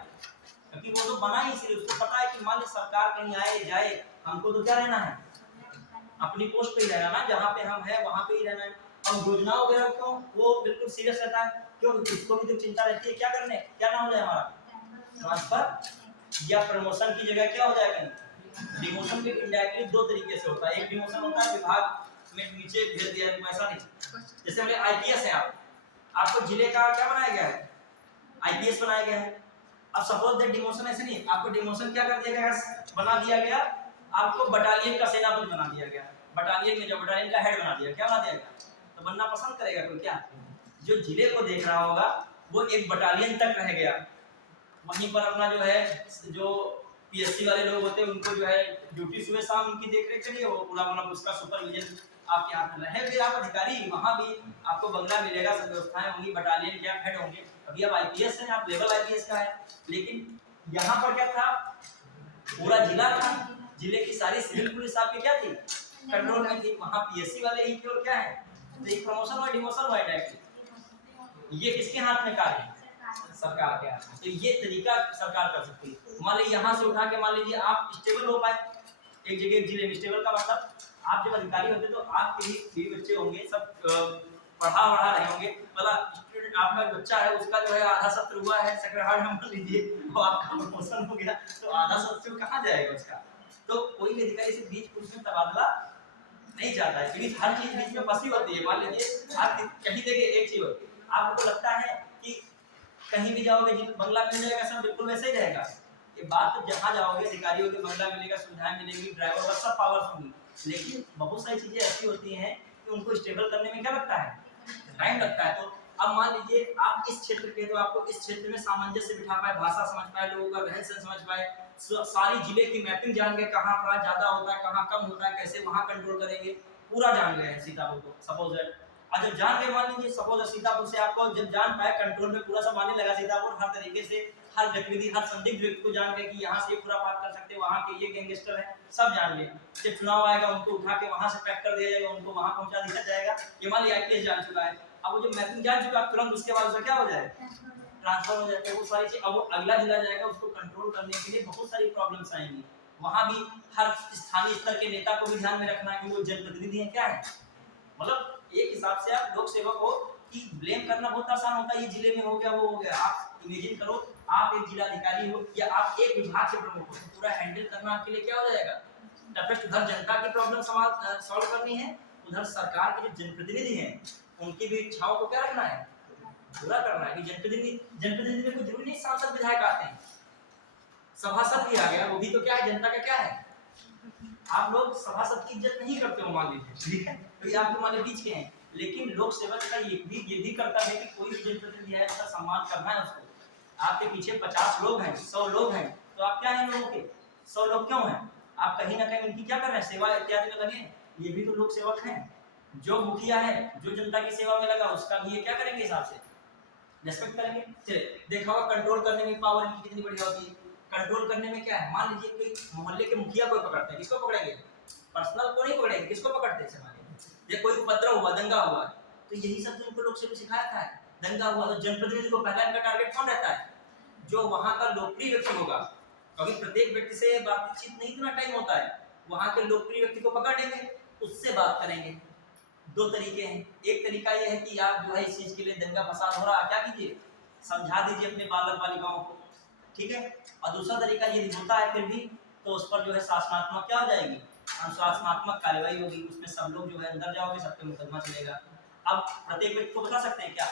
क्योंकि वो तो बना ही इसलिए, उसको पता है कि मान लीजिए सरकार कहीं आए जाए, हमको तो क्या रहना है, अपनी पोस्ट पे ही रहना ना, जहाँ पे हम हैं वहाँ पे ही रहना है। और योजना वगैरह क्यों, वो बिल्कुल सीरियस रहता है, क्यों, उसको भी तो चिंता रहती है क्या करने, क्या ना हो जाए हमारा ट्रांसफर या प्रमोशन की जगह क्या हो जाएगा, डिमोशन भी इनडायरेक्टली दो तरीके से होता है। एक डिमोशन होता है विभाग में नीचे भेज दिया, ऐसा नहीं। जैसे हमें आईपीएस है, आपको जिले का क्या बनाया गया है, आईपीएस बनाया गया है। अब सपोज दैट डिमोशन ऐसे नहीं, आपको डिमोशन क्या कर दिया गया, बना दिया गया, आपको बटालियन का सेनापति बना दिया गया, बटालियन में जो बटालियन का हेड बना दिया, क्या बना दिया गया, तो बनना पसंद करेगा कोई क्या, जो जिले को देख रहा होगा वो एक बटालियन तक रह गया, वहीं पर अपना जो है, जो पीएससी वाले लोग होते हैं उनको जो है ड्यूटी सुबह शाम उनकी देख रेख चलिए, वो पूरा मतलब उसका सुपरविजन आपके हाथ में रहे। फिर आप अधिकारी, वहाँ भी आपको बंगला मिलेगा, सब व्यवस्थाएं होंगी, बटालियन के हेड होंगे। अभी आप आईपीएस हैं, आप लेवल आईपीएस का है, लेकिन यहाँ पर क्या था, पूरा जिला था, जिले की सारी सिविल पुलिस आपकी क्या थी, कंट्रोल में थी, वहाँ पीएससी वाले ही थे और क्या है, तो एक प्रमोशन हुआ डिमोशन हुआ डायरेक्टली। ये किसके हाथ में कार्य है, सरकार के हाथ में। तो ये तरीका सरकार कर सकती है। मान लीजिए यहाँ से उठा के मान लीजिए आप स्टेबल हो पाए एक जगह, एक जिले में स्टेबल का मतलब आप जब अधिकारी होते तो आपके भी बच्चे होंगे, सब पढ़ा रहे होंगे, मतलब स्टूडेंट आपका बच्चा है उसका जो है आधा सत्र हुआ है, सेक्रेटरी मान लीजिए, तो आपका प्रमोशन हो गया, तो आधा सत्र कहाँ जाएगा उसका। तो कोई भी अधिकारी से बीच पुरुष में तबादला नहीं चाहता है, क्योंकि हर चीज बीच में फंसी होती है। मान लीजिए आप कहीं देखिए एक चीज होती है, आपको लगता है कि कहीं भी जाओगे बंगला मिल जाएगा, सब बिल्कुल वैसे ही रहेगा। ये बात तो जहाँ जाओगे अधिकारियों के बंगला मिलेगा, सुविधाएं मिलेगी, ड्राइवर का सब पावर्स होंगी, लेकिन बहुत सारी चीजें ऐसी होती हैं कि उनको स्टेबल करने में क्या लगता है, टाइम लगता है। तो अब मान लीजिए आप इस क्षेत्र के, तो आपको इस क्षेत्र में सामंजस्य बिठा पाए, भाषा समझ पाए, लोगों का रहन सहन समझ पाए, सारी जिले की मैपिंग जान गए, कहाँ अपराध ज्यादा होता है, कहाँ कम होता है, कैसे वहाँ कंट्रोल करेंगे, पूरा जान गए हैं सीतापुर को सपोज दैट। और जब जान गए, मान लीजिए सपोज सीतापुर से आपको जब जान पाए, कंट्रोल में पूरा सब आने लगा सीतापुर, हर तरीके से हर गतिविधि, हर संदिग्ध व्यक्ति को जान गए कि यहाँ से पूरा पार कर सकते हैं, वहाँ के ये गैंगस्टर है, सब जान गए। जब चुनाव आएगा उनको उठा के वहाँ से पैक कर दिया जाएगा, उनको वहाँ पहुँचा दिया जाएगा। ये मान लिया आईपीएस जान चुका है, अब वो जो मैपिंग जान चुका है, तुरंत उसके बाद उसका क्या हो जाएगा, ट्रांसफर हो जाएगा। वो सारी चीज, अब वो अगला जिला जाएगा, उसको कंट्रोल करने के लिए बहुत सारी प्रॉब्लम्स आएंगी। वहाँ भी हर स्थानीय स्तर के नेता को भी ध्यान में रखना है कि वो जनप्रतिनिधि है क्या है। मतलब एक हिसाब से आप लोक सेवक हो कि ब्लेम करना बहुत आसान होता है, ये जिले में हो गया, वो हो गया। आप इमेजिन करो आप एक जिलाधिकारी हो या आप एक विभाग से प्रमुख हो, तो पूरा हैंडल करना आपके लिए क्या हो जाएगा, टफेस्ट। उधर जनता की प्रॉब्लम सॉल्व करनी है, उधर सरकार के जो जनप्रतिनिधि हैं उनकी भी इच्छाओं को क्या रखना है, पूरा करना है। कि जनप्रतिनिधि में कोई जरूरी नहीं सांसद विधायक आते हैं, सभासद भी आ गया, वो भी तो क्या है, जनता का क्या है। आप लोग सभासद की इज्जत नहीं करते हो मान लीजिए, ठीक है, तो ये आप हमारे बीच के हैं, लेकिन लोक सेवक का ये भी करता है कि कोई भी जनप्रतिनिधि है उसका सम्मान करना है उसको। आपके पीछे 50 लोग हैं, 100 लोग हैं, तो आप क्या हैं लोगों के, 100 लोग क्यों हैं, आप कहीं ना कहीं उनकी क्या कर रहे हैं, सेवा इत्यादि में लगे, ये भी तो लोक सेवक हैं। जो मुखिया है, जो जनता की सेवा में लगा, उसका भी ये क्या करेंगे, हिसाब से रेस्पेक्ट करेंगे। चलिए देखा होगा कंट्रोल करने में पावर इनकी कितनी बढ़िया होती है। कंट्रोल करने में क्या है, मान लीजिए कोई मोहल्ले के मुखिया को पकड़ते हैं, किसको पकड़ेंगे, पर्सनल को नहीं पकड़ेंगे, किसको पकड़ते हैं समाज में, ये कोई उपद्रव हुआ, दंगा हुआ, तो यही सब उनको लोग से सिखाया था। दंगा हुआ तो जनप्रतिनिधि को पहला इनका टारगेट कौन रहता है, जो वहां का लोकप्रिय व्यक्ति होगा, क्योंकि प्रत्येक व्यक्ति से बातचीत नहीं इतना टाइम होता है, वहां के लोकप्रिय व्यक्ति को पकड़ लेंगे, उससे बात करेंगे। दो तरीके हैं, एक तरीका यह है कि आप जो है इस चीज के लिए दंगा फसाद हो रहा है, क्या कीजिए, समझा दीजिए अपने बालक बालिकाओं को, ठीक है। और दूसरा तरीका यदि होता है फिर भी तो उस पर जो है शासनात्मक क्या हो जाएगी, अनुशासनात्मक कार्रवाई होगी, उसमें सब लोग जो है अंदर जाओगे, सब पे मुकदमा चलेगा। अब प्रत्येक व्यक्ति को बता सकते हैं क्या,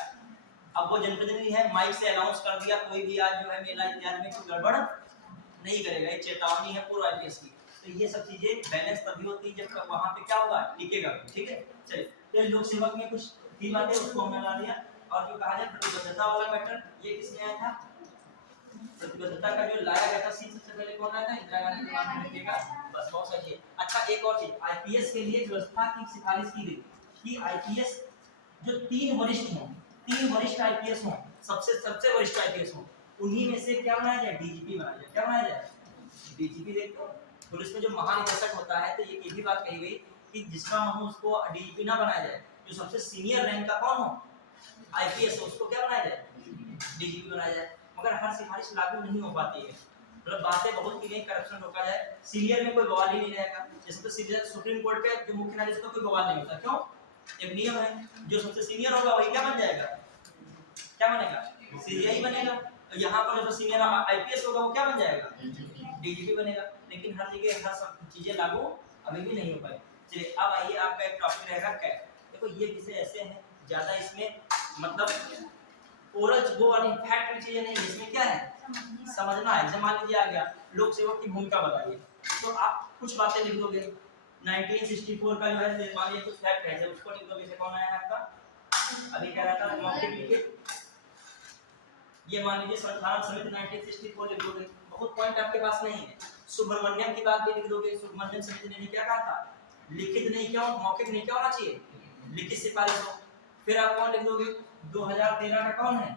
अब वो जनप्रतिनिधि है, माइक से अनाउंस कर दिया कोई भी आज जो है मेला इत्यादि में कोई गड़बड़ नहीं करेगा, एक चेतावनी है पूर्व आईपीएस की। तो ये सब चीजें बैलेंस तभी होती है जब वहां पे क्या होगा, लिखेगा, ठीक है। चलिए, तो लोक सेवक में कुछ थी बातें, उसको हमने ला दिया। और जो कहा जाए प्रतिबद्धता वाला मैटर, ये किसने आया था, प्रतिबद्धता का जो लाया गया था सी, सबसे पहले कौन आया था, इंदिरा गांधी के नाम पे लिखेगा, बस बहुत सही है। अच्छा, एक और चीज, आईपीएस के लिए व्यवस्था की सिफारिश की गई कि आईपीएस जो तीन वरिष्ठ आईपीएस हों, सबसे वरिष्ठ आईपीएस हों, उन्हीं में से क्या बनाया जाए, डीजीपी बनाया जाए। क्या बनाया जाए, डीजीपी। देखो पुलिस में जो महानिदेशक होता है, तो ये भी बात कही गई कि जिसका हो उसको डीजीपी ना बनाया जाए, जो सबसे सीनियर रैंक का कौन हो, आईपीएस हो, उसको क्या बनाया जाए, डीजीपी बनाया जाए। मगर हर सिफारिश लागू नहीं हो पाती है, मतलब बातें बहुत की गई, करप्शन रोका जाए, सीनियर में कोई बवाल ही नहीं रहेगा। जैसे तो सीनियर सुप्रीम कोर्ट के जो मुख्य न्यायाधीश का कोई बवाल नहीं होता, क्यों, एक नियम है, जो सबसे सीनियर होगा वही क्या बन जाएगा, क्या बनेगा, सीजीआई बनेगा। यहाँ पर जो सीनियर आईपीएस होगा वो क्या बन जाएगा, डीजीपी बनेगा। लेकिन हर जगह हर सब चीजें लागू अभी भी नहीं हो पाई। चलिए, अब आइए, आपका एक टॉपिक रहेगा कैट। देखो ये विषय ऐसे हैं, ज्यादा इसमें मतलब ओरल वो वाली फैक्ट वाली चीजें नहीं, इसमें क्या है, समझना है। जब मान लीजिए आ गया लोक सेवक की भूमिका बताइए, तो आप कुछ बातें लिख दोगे। 1964 का जो है मान लीजिए कुछ फैक्ट है, जब उसको लिख दोगे। कौन आया है आपका, अभी कह रहा था मौखिक लिखित, ये मान लीजिए संविधान समिति 1964 लिख दोगे, बहुत पॉइंट आपके पास नहीं है। सुब्रमण्यम की बात भी लिख दोगे, सुब्रमण्यम समिति ने क्या कहा था, लिखित नहीं, क्यों मौखिक नहीं, क्या होना चाहिए, लिखित सिफारिश हो। फिर आप कौन लिख दोगे, 2013 का कौन है,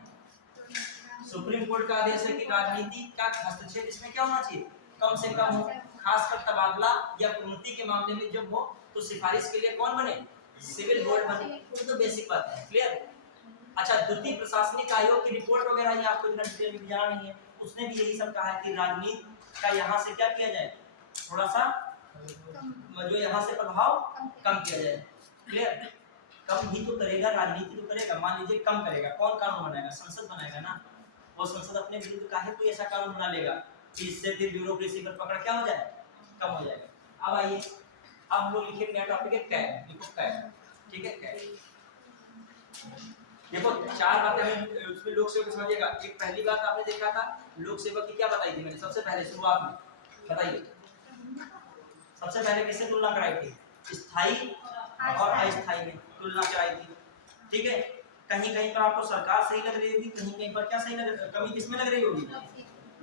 सुप्रीम कोर्ट का आदेश है कि राजनीति का हस्तक्षेप इसमें क्या होना चाहिए, कम से कम हो, खासकर तबादला या प्रोन्नति के मामले में जब हो तो सिफारिश के लिए कौन बने, सिविल बोर्ड बने। तो बेसिक बात है, क्लियर। अच्छा, द्वितीय प्रशासनिक आयोग की रिपोर्ट वगैरह ये आपको इतना डिटेल में जाना नहीं है, उसने भी यही सब कहा है कि राजनीति का यहाँ से क्या किया जाए, थोड़ा सा जो यहाँ से प्रभाव कम किया जाए, क्लियर। कम ही तो करेगा, राजनीति तो करेगा, मान लीजिए कम करेगा, कौन कानून बनाएगा, संसद बनाएगा ना। वो संसद अपने विरुद्ध काहे कोई ऐसा कानून बना लेगा कि इससे फिर ब्यूरोक्रेसी पर पकड़ क्या हो जाए, कम हो जाएगा। अब आइए, अब हम लोग लिखे नया टॉपिक है कैट, देखो कैट, ठीक है। कैट देखो चार बातें हमें उसमें लोक सेवक समझिएगा। एक पहली बात आपने देखा था लोक सेवक की क्या बताई थी मैंने, सबसे पहले शुरुआत में बताइए, सबसे पहले किससे तुलना कराई थी, स्थायी और अस्थायी में तुलना कराई थी, ठीक है। कहीं कहीं पर आपको सरकार सही लग रही होगी, कहीं कहीं पर क्या सही लग, कमी किसमें लग रही होगी,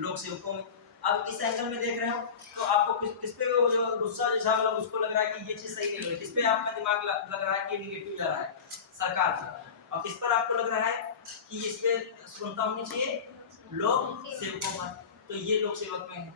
लोक सेवकों में। अब इस एंगल में देख रहे हो तो आपको किस पे वो जो गुस्सा जैसा मतलब उसको लग रहा है कि ये चीज सही नहीं लग रही, किस पे आपका दिमाग लग रहा है कि निगेटिव जा रहा है, सरकार पे। और किस पर आपको लग रहा है कि इस पे सुनता होनी चाहिए, लोक सेवकों पर। तो ये लोक सेवक में है,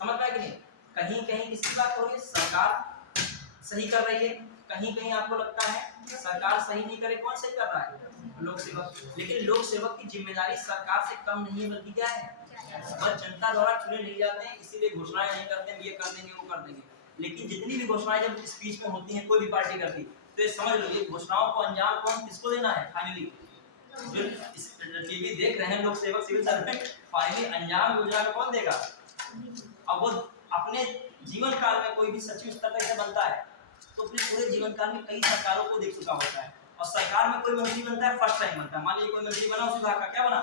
समझ पाए कि नहीं। कहीं कहीं किसकी बात हो रही है, सरकार सही कर रही है, कहीं कहीं आपको लगता है सरकार सही नहीं करे, कौन सही कर रहा है, लोक सेवक। लेकिन लोक सेवक की जिम्मेदारी सरकार से कम नहीं है, बल्कि क्या है, बस जनता द्वारा चुने नहीं जाते हैं, इसीलिए घोषणाएं नहीं करते हैं, ये कर देंगे वो कर देंगे। लेकिन जितनी भी घोषणाएं जब स्पीच में होती हैं कोई भी पार्टी करती, तो ये समझ लो ये घोषणाओं को अंजाम कौन किसको देना है, फाइनली जो टीवी देख रहे हैं लोक सेवक सिविल सर्वेंट, फाइनली अंजाम योजना को कौन देगा। अब वो अपने जीवन काल में कोई भी सचिव स्तर तक बनता है तो अपने पूरे जीवन काल में कई सरकारों को देख चुका होता है। और सरकार में कोई मंत्री बनता है फर्स्ट टाइम बनता है, मान लीजिए कोई मंत्री बना उस विभाग का, क्या बना,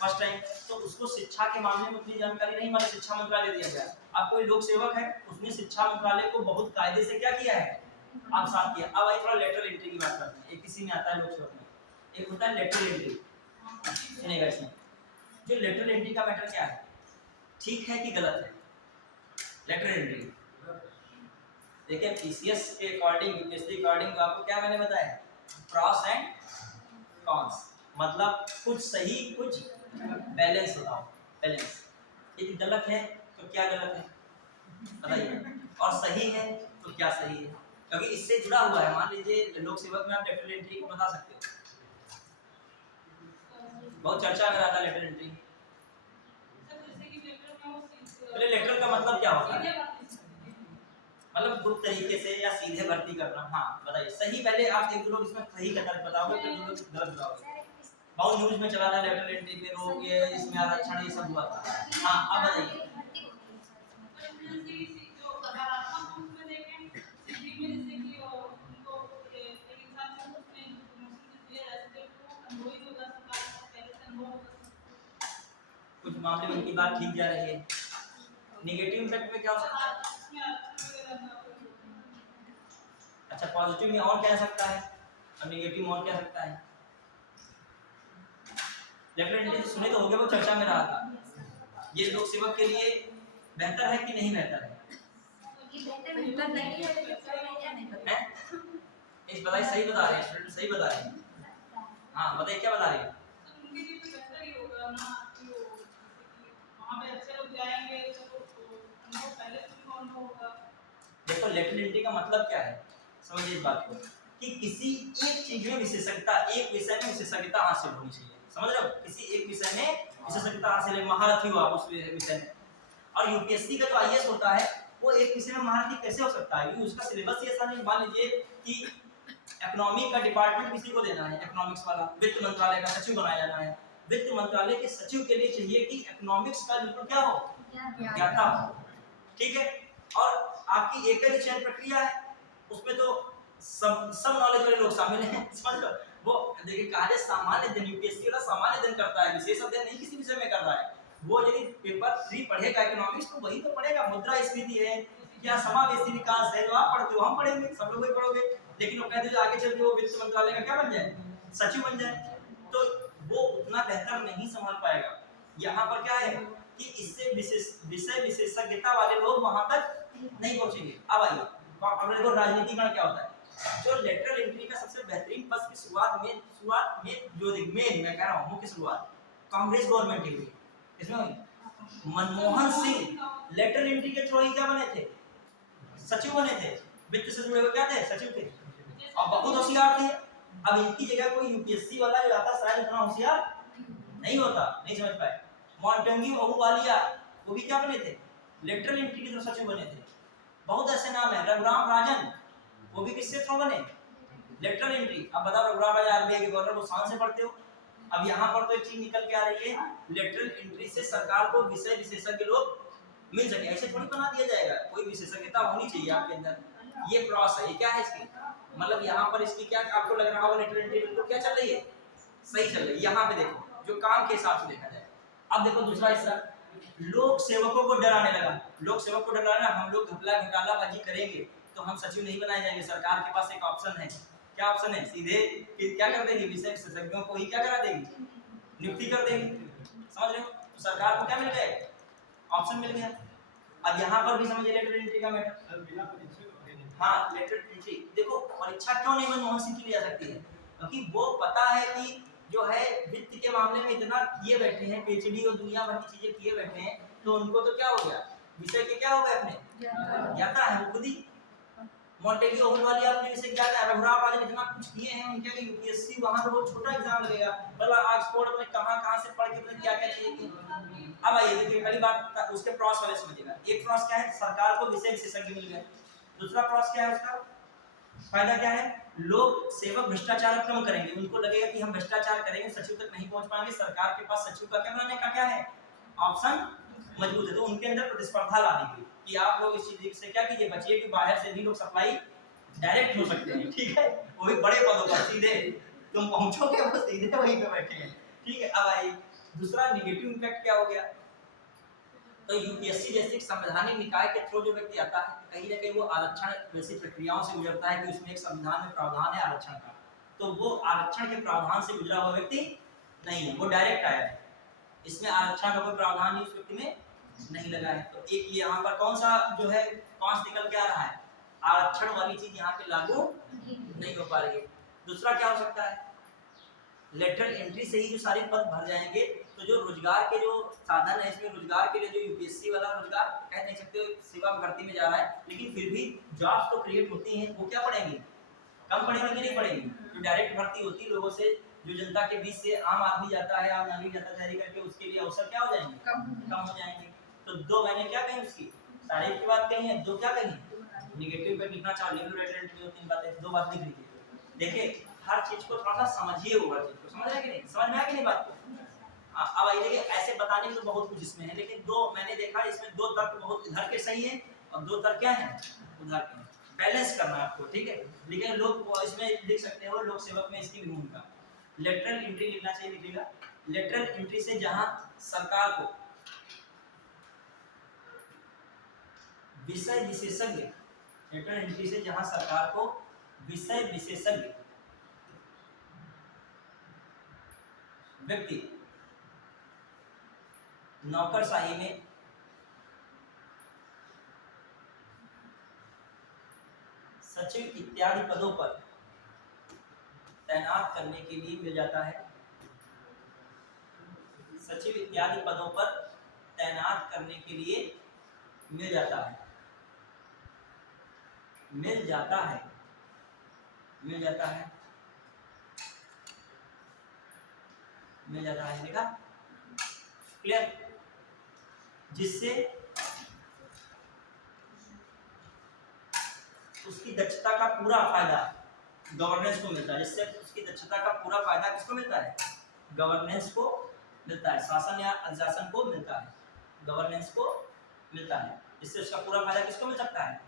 फर्स्ट टाइम, तो उसको शिक्षा के मामले में उतनी जानकारी नहीं, माने शिक्षा मंत्रालय दिया गया। अब कोई लोक सेवक है, उसने शिक्षा मंत्रालय को बहुत कायदे से क्या किया है, आप साथ किया। अब आई थोड़ा लेटरल एंट्री की बात करते हैं, एक किसी में आता है लोक सेवक में, एक होता है लेटरल एंट्री, सुनिएगा इसमें। जो लेटरल एंट्री का मैटर क्या है, ठीक है कि गलत है, लेटरल एंट्री देखिए पीसीएस के अकॉर्डिंग, यूपीएससी के अकॉर्डिंग आपको क्या मैंने बताया, प्रॉस एंड कॉन्स, मतलब कुछ सही कुछ बैलेंस होता हो, बैलेंस। यदि गलत है तो क्या गलत है बताइए, और सही है तो क्या सही है, क्योंकि इससे जुड़ा हुआ है। मान लीजिए लोक सेवक में आप लेटरल एंट्री को बता सकते हो, बहुत चर्चा में रहा था लेटरल एंट्री। पहले लेटरल का मतलब क्या होता है, मतलब गुप्त तरीके से या सीधे भर्ती करना। हाँ बताइए, सही पहले आप एक दो लोग इसमें सही का तर्क बताओगे, फिर दो लोग गलत बताओगे। बहुत न्यूज में चला था लेटरल एंट्री पे रोक, ये इसमें आरक्षण ये सब हुआ था। हाँ अब बताइए। कुछ मामले में उनकी बात ठीक जा रही है। नेगेटिव इफेक्ट में क्या हो सकता है? अच्छा पॉजिटिव में और क्या हो सकता है, और नेगेटिव में और क्या हो सकता है? लेटरल एंट्री सुने तो होंगे, वो चर्चा में रहा था। ये लोक सेवक के लिए बेहतर है कि नहीं बेहतर है? बेहतर नहीं है, लेकिन हैं? इस बताइए, सही बता रहे हैं स्टूडेंट, सही बता रहे हैं। हाँ बताइए क्या बता रहे हैं? देखो लेटरल एंट्री का मतलब क्या है, समझिए इस बात को, कि किसी एक चीज में विशेषज्ञता, एक विषय में विशेषज्ञता हासिल होनी चाहिए। समझ रहे हो? किसी एक विषय में विशेषज्ञता हासिल है, महारथी हो आप उस विषय में। और यूपीएससी का जो आईएएस होता है वो एक विषय में महारथी कैसे हो सकता है? क्योंकि उसका सिलेबस ही ऐसा नहीं। मान लीजिए कि इकोनॉमिक का डिपार्टमेंट किसी को देना है, इकोनॉमिक्स वाला, वित्त मंत्रालय का सचिव बनाया जाना है। वित्त मंत्रालय के सचिव के लिए चाहिए कि इकोनॉमिक्स का बिल्कुल क्या हो, ज्ञाता हो। ठीक है, और आपकी एक ही चयन प्रक्रिया है, उसमें तो सब नॉलेज वाले लोग शामिल हैं। समझ लो, वो देखिए कहा जाए सामान्य दिन, यूपीएससी वाला सामान्य दिन करता है, विशेष अध्ययन नहीं किसी विषय में कर रहा है। वो यदि पेपर 3 पढ़ेगा इकोनॉमिक्स तो वही तो पढ़ेगा, मुद्रास्फीति है या समावेशी विकास है, जो आप पढ़ते हो हम पढ़ेंगे, सब लोग वही पढ़ोगे। लेकिन वो कहते हैं आगे चल के वो वित्त मंत्रालय का क्या बन जाए, सचिव बन जाए, तो वो उतना बेहतर नहीं संभाल पाएगा। यहाँ पर क्या है कि इससे विषय विशेषज्ञता वाले लोग वहां तक नहीं पहुंचेंगे। अब आइए, अब देखो राजनीतिकरण क्या होता है। जो लेटरल एंट्री का सबसे बेहतरीन पद की शुरुआत में जो मेन मैं कह रहा हूँ मुख्य शुरुआत कांग्रेस गवर्नमेंट की हुई। इसमें हुई मनमोहन सिंह लेटरल एंट्री के थ्रू ही क्या बने थे, सचिव बने थे। वित्त से जुड़े हुए क्या थे, सचिव थे, और बहुत होशियार थे। अब इनकी जगह कोई यूपीएससी वाला जो आता शायद इतना होशियार नहीं होता, नहीं समझ पाए। मॉन्टेग्यू अहलूवालिया वो भी क्या बने थे, लेटरल एंट्री के थ्रू सचिव बने थे। बहुत ऐसे नाम है, रघुराम राजन वो भी किससे थ्रू बने, लेटरल एंट्री। अब बताओ रघुराम राजन आरबीआई के गवर्नर को शान से पढ़ते हो। अब यहाँ पर तो एक चीज निकल के आ रही है, लेटरल एंट्री से सरकार को विषय विशेषज्ञ लोग मिल सके, ऐसे थोड़ी बना दिया जाएगा। कोई विशेषज्ञता होनी चाहिए आपके अंदर। ये क्रॉस है, ये क्या है इसकी, मतलब यहाँ पर इसकी क्या आपको लग रहा होगा लेटरल एंट्री बिल्कुल क्या चल रही है, सही चल रही है। यहाँ पे देखो जो काम के हिसाब से देखा जाए। अब देखो दूसरा हिस्सा, लोक सेवकों को डराने लगा। लोक सेवक को डराना, हम लोग घपला घोटालाबाजी करेंगे तो हम सचिव नहीं बनाए जाएंगे। सरकार के पास एक ऑप्शन है, क्या ऑप्शन है, सीधे क्या कर देगी, विषय विशेषज्ञों को ही क्या करा देगी, नियुक्ति कर देगी। समझ रहे हो? तो सरकार को क्या मिल गया, ऑप्शन मिल गया। अब यहाँ पर भी समझिए लेटरल एंट्री का मैटर। हाँ लेटरल एंट्री देखो, परीक्षा क्यों नहीं मनमोहन सिंह की ली जा सकती है, क्योंकि वो पता है कि जो है वित्त के मामले में इतना किए बैठे हैं, पीएचडी और दुनिया भर की चीजें किए बैठे हैं, तो उनको तो क्या हो गया, विषय के क्या हो गए अपने ज्ञाता है वो खुद ही। मॉन्टेग्यू अहलूवालिया अपने विषय ज्ञाता है। रघुराम राजन इतना कुछ किए हैं उनके लिए यूपीएससी वहां तो बहुत छोटा एग्जाम लगेगा, भला ऑक्सफोर्ड में कहां से पढ़ के क्या क्या चाहिए। अब आइए देखिए पहली बात उसके क्रॉस वाले समझिएगा। एक क्रॉस क्या है, सरकार को विषय विशेषज्ञ मिल गए। दूसरा क्रॉस क्या है, उसका फायदा क्या है, लोग सेवक भ्रष्टाचार कम करेंगे। उनको लगेगा कि हम भ्रष्टाचार करेंगे सचिव तक नहीं पहुंच पाएंगे, सरकार के पास सचिव का क्या बनाने का क्या है, ऑप्शन मजबूत है। तो उनके अंदर प्रतिस्पर्धा ला दी कि आप लोग इस चीज से क्या कीजिए, बचिए कि बाहर से भी लोग सप्लाई डायरेक्ट हो सकते हैं। ठीक है, वो भी बड़े पदों पर सीधे तुम पहुंचोगे, वो सीधे वहीं पे बैठे हैं। ठीक है, अब आइए दूसरा नेगेटिव इंपैक्ट क्या हो गया। तो यूपीएससी जैसे संवैधानिक निकाय के थ्रू जो व्यक्ति आता है, कहीं ना कहीं वो आरक्षण जैसी प्रक्रियाओं से गुजरता है कि उसमें एक संविधान में प्रावधान है आरक्षण का, तो वो आरक्षण के प्रावधान से गुजरा हुआ व्यक्ति नहीं है, वो डायरेक्ट आया है। इसमें आरक्षण का कोई प्रावधान ही उस व्यक्ति में नहीं लगा है। तो एक यहाँ पर कौन सा जो है पांच निकल के आ रहा है, आरक्षण वाली चीज यहाँ पे लागू नहीं हो पा रही है। दूसरा क्या हो सकता है, लेटरल एंट्री से ही जो सारे पद भर जाएंगे, तो जो रोजगार के जो साधन है, इसमें रोजगार के लिए जो यूपीएससी वाला रोजगार कह नहीं सकते, सेवा भर्ती में जा रहा है, लेकिन फिर भी जॉब्स तो क्रिएट होती हैं, वो क्या पड़ेंगी, कम पड़ेंगी कि नहीं पड़ेंगी। जो डायरेक्ट भर्ती होती है लोगों से, जो जनता के बीच से आम आदमी जाता है, आम नागरिक जाता तैयारी करके, उसके लिए अवसर क्या हो जाएंगे, कम हो जाएंगे। तो दो मैंने क्या कही उसकी तारीफ की बात कही है, दो क्या कही नेगेटिव पे लिखना चाहो, लिख लो लेटरल एंट्री, दो तीन बातें, दो बात लिख लीजिए। देखिए हर चीज को थोड़ा सा समझिए, वो हर चीज को समझ रहे हैं कि नहीं, समझ में आया कि नहीं बात को? हाँ, अब आइए देखिए, ऐसे बताने में तो बहुत कुछ इसमें है, लेकिन दो मैंने देखा इसमें दो तर्क बहुत इधर के सही है और दो तर्क क्या है उधर के। बैलेंस करना है आपको, ठीक है। लेकिन लोग इसमें लिख सकते हो लोक सेवक में इसकी भी भूमिका। लेटरल एंट्री लिखना चाहिए, लिखिएगा लेटरल एंट्री से जहां सरकार को विषय विशेषज्ञ, लेटरल एंट्री से जहां सरकार को विषय विशेषज्ञ व्यक्ति नौकरशाही में सचिव इत्यादि पदों पर तैनात करने के लिए मिल जाता है, सचिव इत्यादि पदों पर तैनात करने के लिए मिल जाता है, मिल जाता है, मिल जाता है, मिल जाता है, देखा क्लियर, जिससे उसकी दक्षता का पूरा फायदा गवर्नेंस को मिलता है, जिससे उसकी दक्षता का पूरा फायदा किसको मिलता है, गवर्नेंस को मिलता है, शासन या अनुशासन को मिलता है, गवर्नेंस को मिलता है, इससे उसका पूरा फायदा किसको मिल सकता है।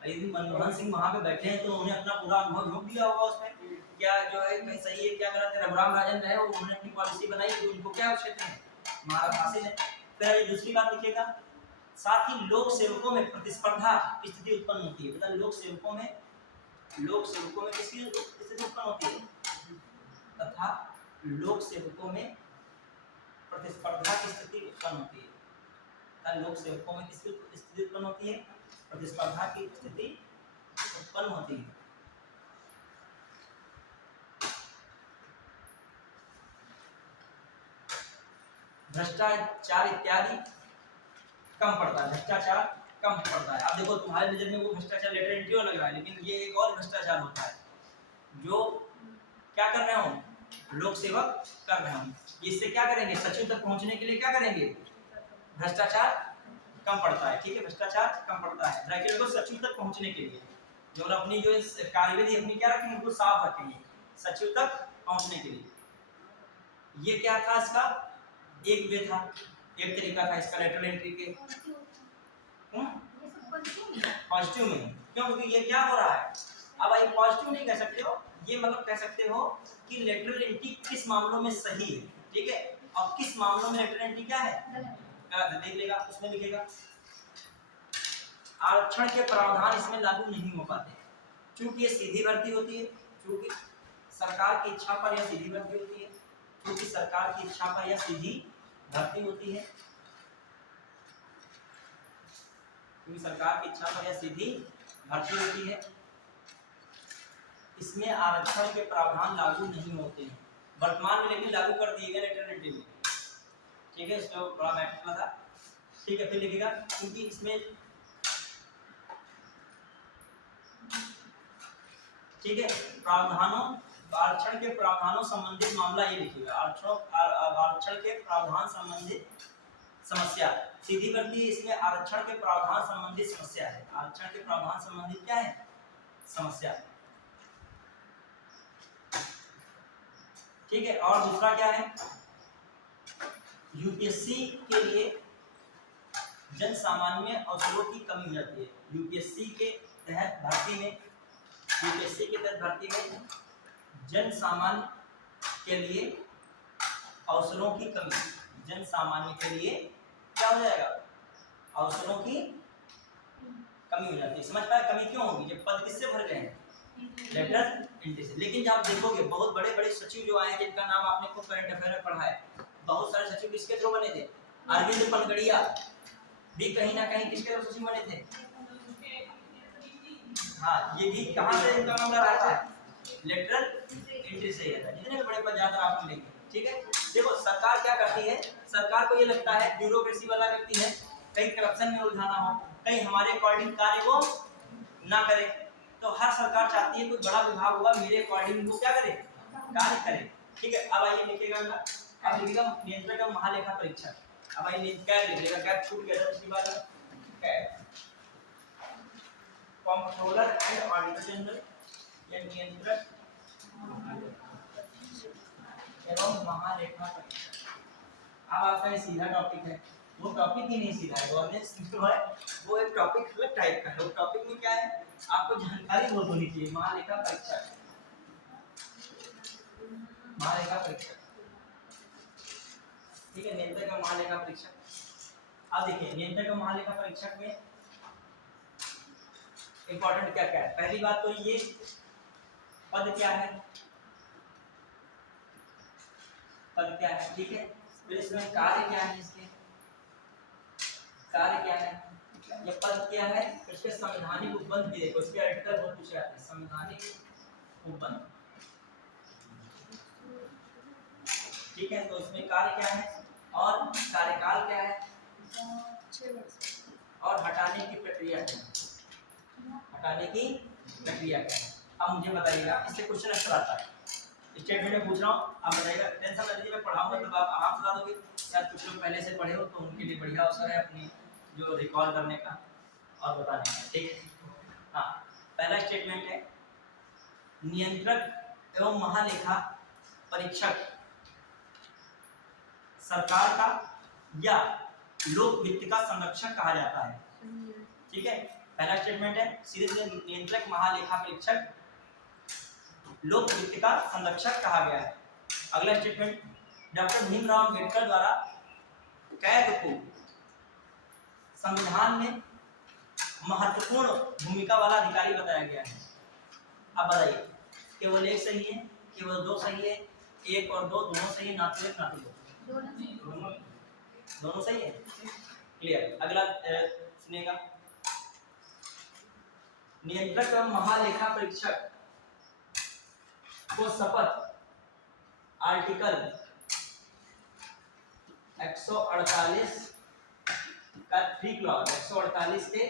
यदि मनमोहन सिंह वहां पे बैठे हैं तो उन्होंने अपना पूरा अनुभव झोंक दिया होगा उसमें, क्या जो है कहीं सही है क्या गलत है। रघुराम राजन रहे, उन्होंने अपनी पॉलिसी बनाई तो उनको क्या क्षेत्र में महारत हासिल है। फिर दूसरी बात लिखिएगा, साथ ही लोक सेवकों में प्रतिस्पर्धा की स्थिति उत्पन्न होती है, मतलब लोक सेवकों में किसकी स्थिति उत्पन्न होती है, तथा लोक सेवकों में प्रतिस्पर्धा की स्थिति उत्पन्न होती है, लोक सेवकों में किसकी स्थिति उत्पन्न होती है, प्रतिस्पर्धा की स्थिति उत्पन्न होती है। भ्रष्टाचार इत्यादि कम पड़ता है, भ्रष्टाचार कम पड़ता है। अब देखो तुम्हारे नजर में वो भ्रष्टाचार लेटर एंट्री लग रहा है, लेकिन ये एक और भ्रष्टाचार होता है जो क्या कर रहे हो लोक सेवक कर रहे हो, इससे क्या करेंगे, सचिव तक पहुंचने के लिए क्या करेंगे, भ्रष्टाचार कम पड़ता है, ठीक है, भ्रष्टाचार कम पड़ता है। ब्रैकेट को सचिव तक पहुंचने के लिए जो अपनी जो कार्यविधि अपनी क्या रखेंगे, उनको साफ रखेंगे, सचिव तक पहुंचने के लिए। ये क्या था, इसका एक वे था, एक तरीका था इसका लेटरल एंट्री के पॉजिटिव में, क्यों, क्योंकि ये क्या हो रहा है, अब ये पॉजिटिव नहीं कह सकते हो, ये मतलब कह सकते हो कि लेटरल एंट्री किस मामलों में सही है, ठीक है, और किस मामलों में लेटरल एंट्री क्या है, गलत है, देख लेगा उसमें लिखेगा। आरक्षण के प्रावधान इसमें लागू नहीं हो पाते क्योंकि ये सीधी भर्ती होती है, क्योंकि सरकार की इच्छा पर यह सीधी भर्ती होती है, क्योंकि सरकार की इच्छा पर यह सीधी भर्ती होती है, क्योंकि सरकार की इच्छा पर यह सीधी भर्ती होती है। इसमें आरक्षण के प्रावधान लागू नहीं होते हैं वर्तमान में, लेकिन लागू कर दिए गए लेटरल एंट्री में, ठीक है, इसको बड़ा मैटर था, ठीक है। फिर लिखिएगा क्योंकि इसमें, ठीक है, प्रावधानों आरक्षण के प्रावधानों संबंधित मामला ये लिखिएगा, आरक्षण के प्रावधान संबंधित समस्या, सीधी भर्ती इसमें आरक्षण के प्रावधान संबंधित समस्या है, आरक्षण के प्रावधान संबंधित क्या है, समस्या, ठीक है। और दूसरा क्या है, यूपीएससी के लिए जन सामान्य में अवसरों की कमी हो जाती है, यूपीएससी के तहत भर्ती में, यूपीएससी के तहत भर्ती में जन सामान्य के लिए अवसरों की कमी, जन सामान्य के लिए क्या हो जाएगा, अवसरों की कमी हो जाती है। समझ पाए कमी क्यों होगी, जब पद किससे भर गए हैं, लेटरल एंट्री से। लेकिन जब आप देखोगे बहुत बड़े बड़े सचिव जो आए हैं जिनका नाम आपने खुद करंट अफेयर में पढ़ा है, बहुत सारे सचिव किसके थ्रू बने थे, अरविंद पनगड़िया भी कहीं ना कहीं किसके थ्रू सचिव बने थे, हाँ, ये भी कहां से इनका मामला रहा था, लेटरल एंट्री से ही था, जितने भी बड़े पद ज्यादा आप लेंगे, ठीक है। देखो सरकार क्या करती है, सरकार को ये लगता है, ब्यूरोक्रेसी वाला व्यक्ति है, कहीं करप्शन में उलझाना हो, कहीं हमारे अकॉर्डिंग कार्य को ना करे, तो हर सरकार चाहती है कोई बड़ा विभाग होगा मेरे अकॉर्डिंग वो क्या करे, कार्य करे, ठीक है। अब आइए लिखिएगा, अब लिखिएगा नियंत्रक एवं महालेखा परीक्षक, अब आइए कैट लिखिएगा, कैट छूट गया था पिछली बार, कैट कंट्रोलर एंड ऑडिटर जनरल या नियंत्रक एवं महालेखा परीक्षक। अब आपका ये सीधा टॉपिक है, वो टॉपिक ही नहीं सीधा है, गवर्नेंस जो है वो एक टॉपिक अलग टाइप का है। वो टॉपिक में क्या है, आपको जानकारी बहुत होनी चाहिए। महालेखा परीक्षक, महालेखा परीक्षक, ठीक है, नियंत्रक और महालेखा परीक्षक। अब देखिए नियंत्रक और महालेखा परीक्षक में इंपॉर्टेंट क्या क्या है। पहली बात तो ये पद क्या है, पद क्या है, ठीक है। फिर इसमें कार्य क्या है, इसके कार्य क्या है, ये पद क्या है, फिर इसके संवैधानिक उपबंध भी देखो, इसके आर्टिकल बहुत पूछे जाते हैं। संवैधानिक उपबंध, ठीक है। तो इसमें कार्य क्या है और कार्यकाल क्या है 6 वर्ष और हटाने की प्रक्रिया क्या है, हटाने की प्रक्रिया क्या है। अब मुझे बताइएगा, इससे क्वेश्चन अक्सर आता है, स्टेटमेंट में पूछ रहा हूँ, आप बताइएगा। टेंशन मत लीजिए, मैं पढ़ाऊंगा तब आप आराम से बता दोगे। शायद कुछ लोग पहले से पढ़े हो तो उनके लिए बढ़िया अवसर है अपनी जो रिकॉल करने का और बताने का, ठीक है। हाँ, पहला स्टेटमेंट है, नियंत्रक एवं महालेखा परीक्षक सरकार का या लोक वित्त का संरक्षक कहा जाता है, ठीक है। पहला स्टेटमेंट है सीधे सीधे, नियंत्रक महालेखा परीक्षक लोक वित्त का संरक्षक कहा गया है। अगला स्टेटमेंट, डॉक्टर भीमराव अम्बेडकर द्वारा कैग को संविधान में महत्वपूर्ण भूमिका वाला अधिकारी बताया गया है। अब बताइए, केवल एक सही है, केवल दो सही है, एक और दो दोनों सही है, ना तो एक ना तो दो, दोनों सही है, क्लियर। अगला सुनिएगा, नियंत्रक एवं महालेखा परीक्षक को शपथ आर्टिकल 148 का 3 क्लॉज, 148 के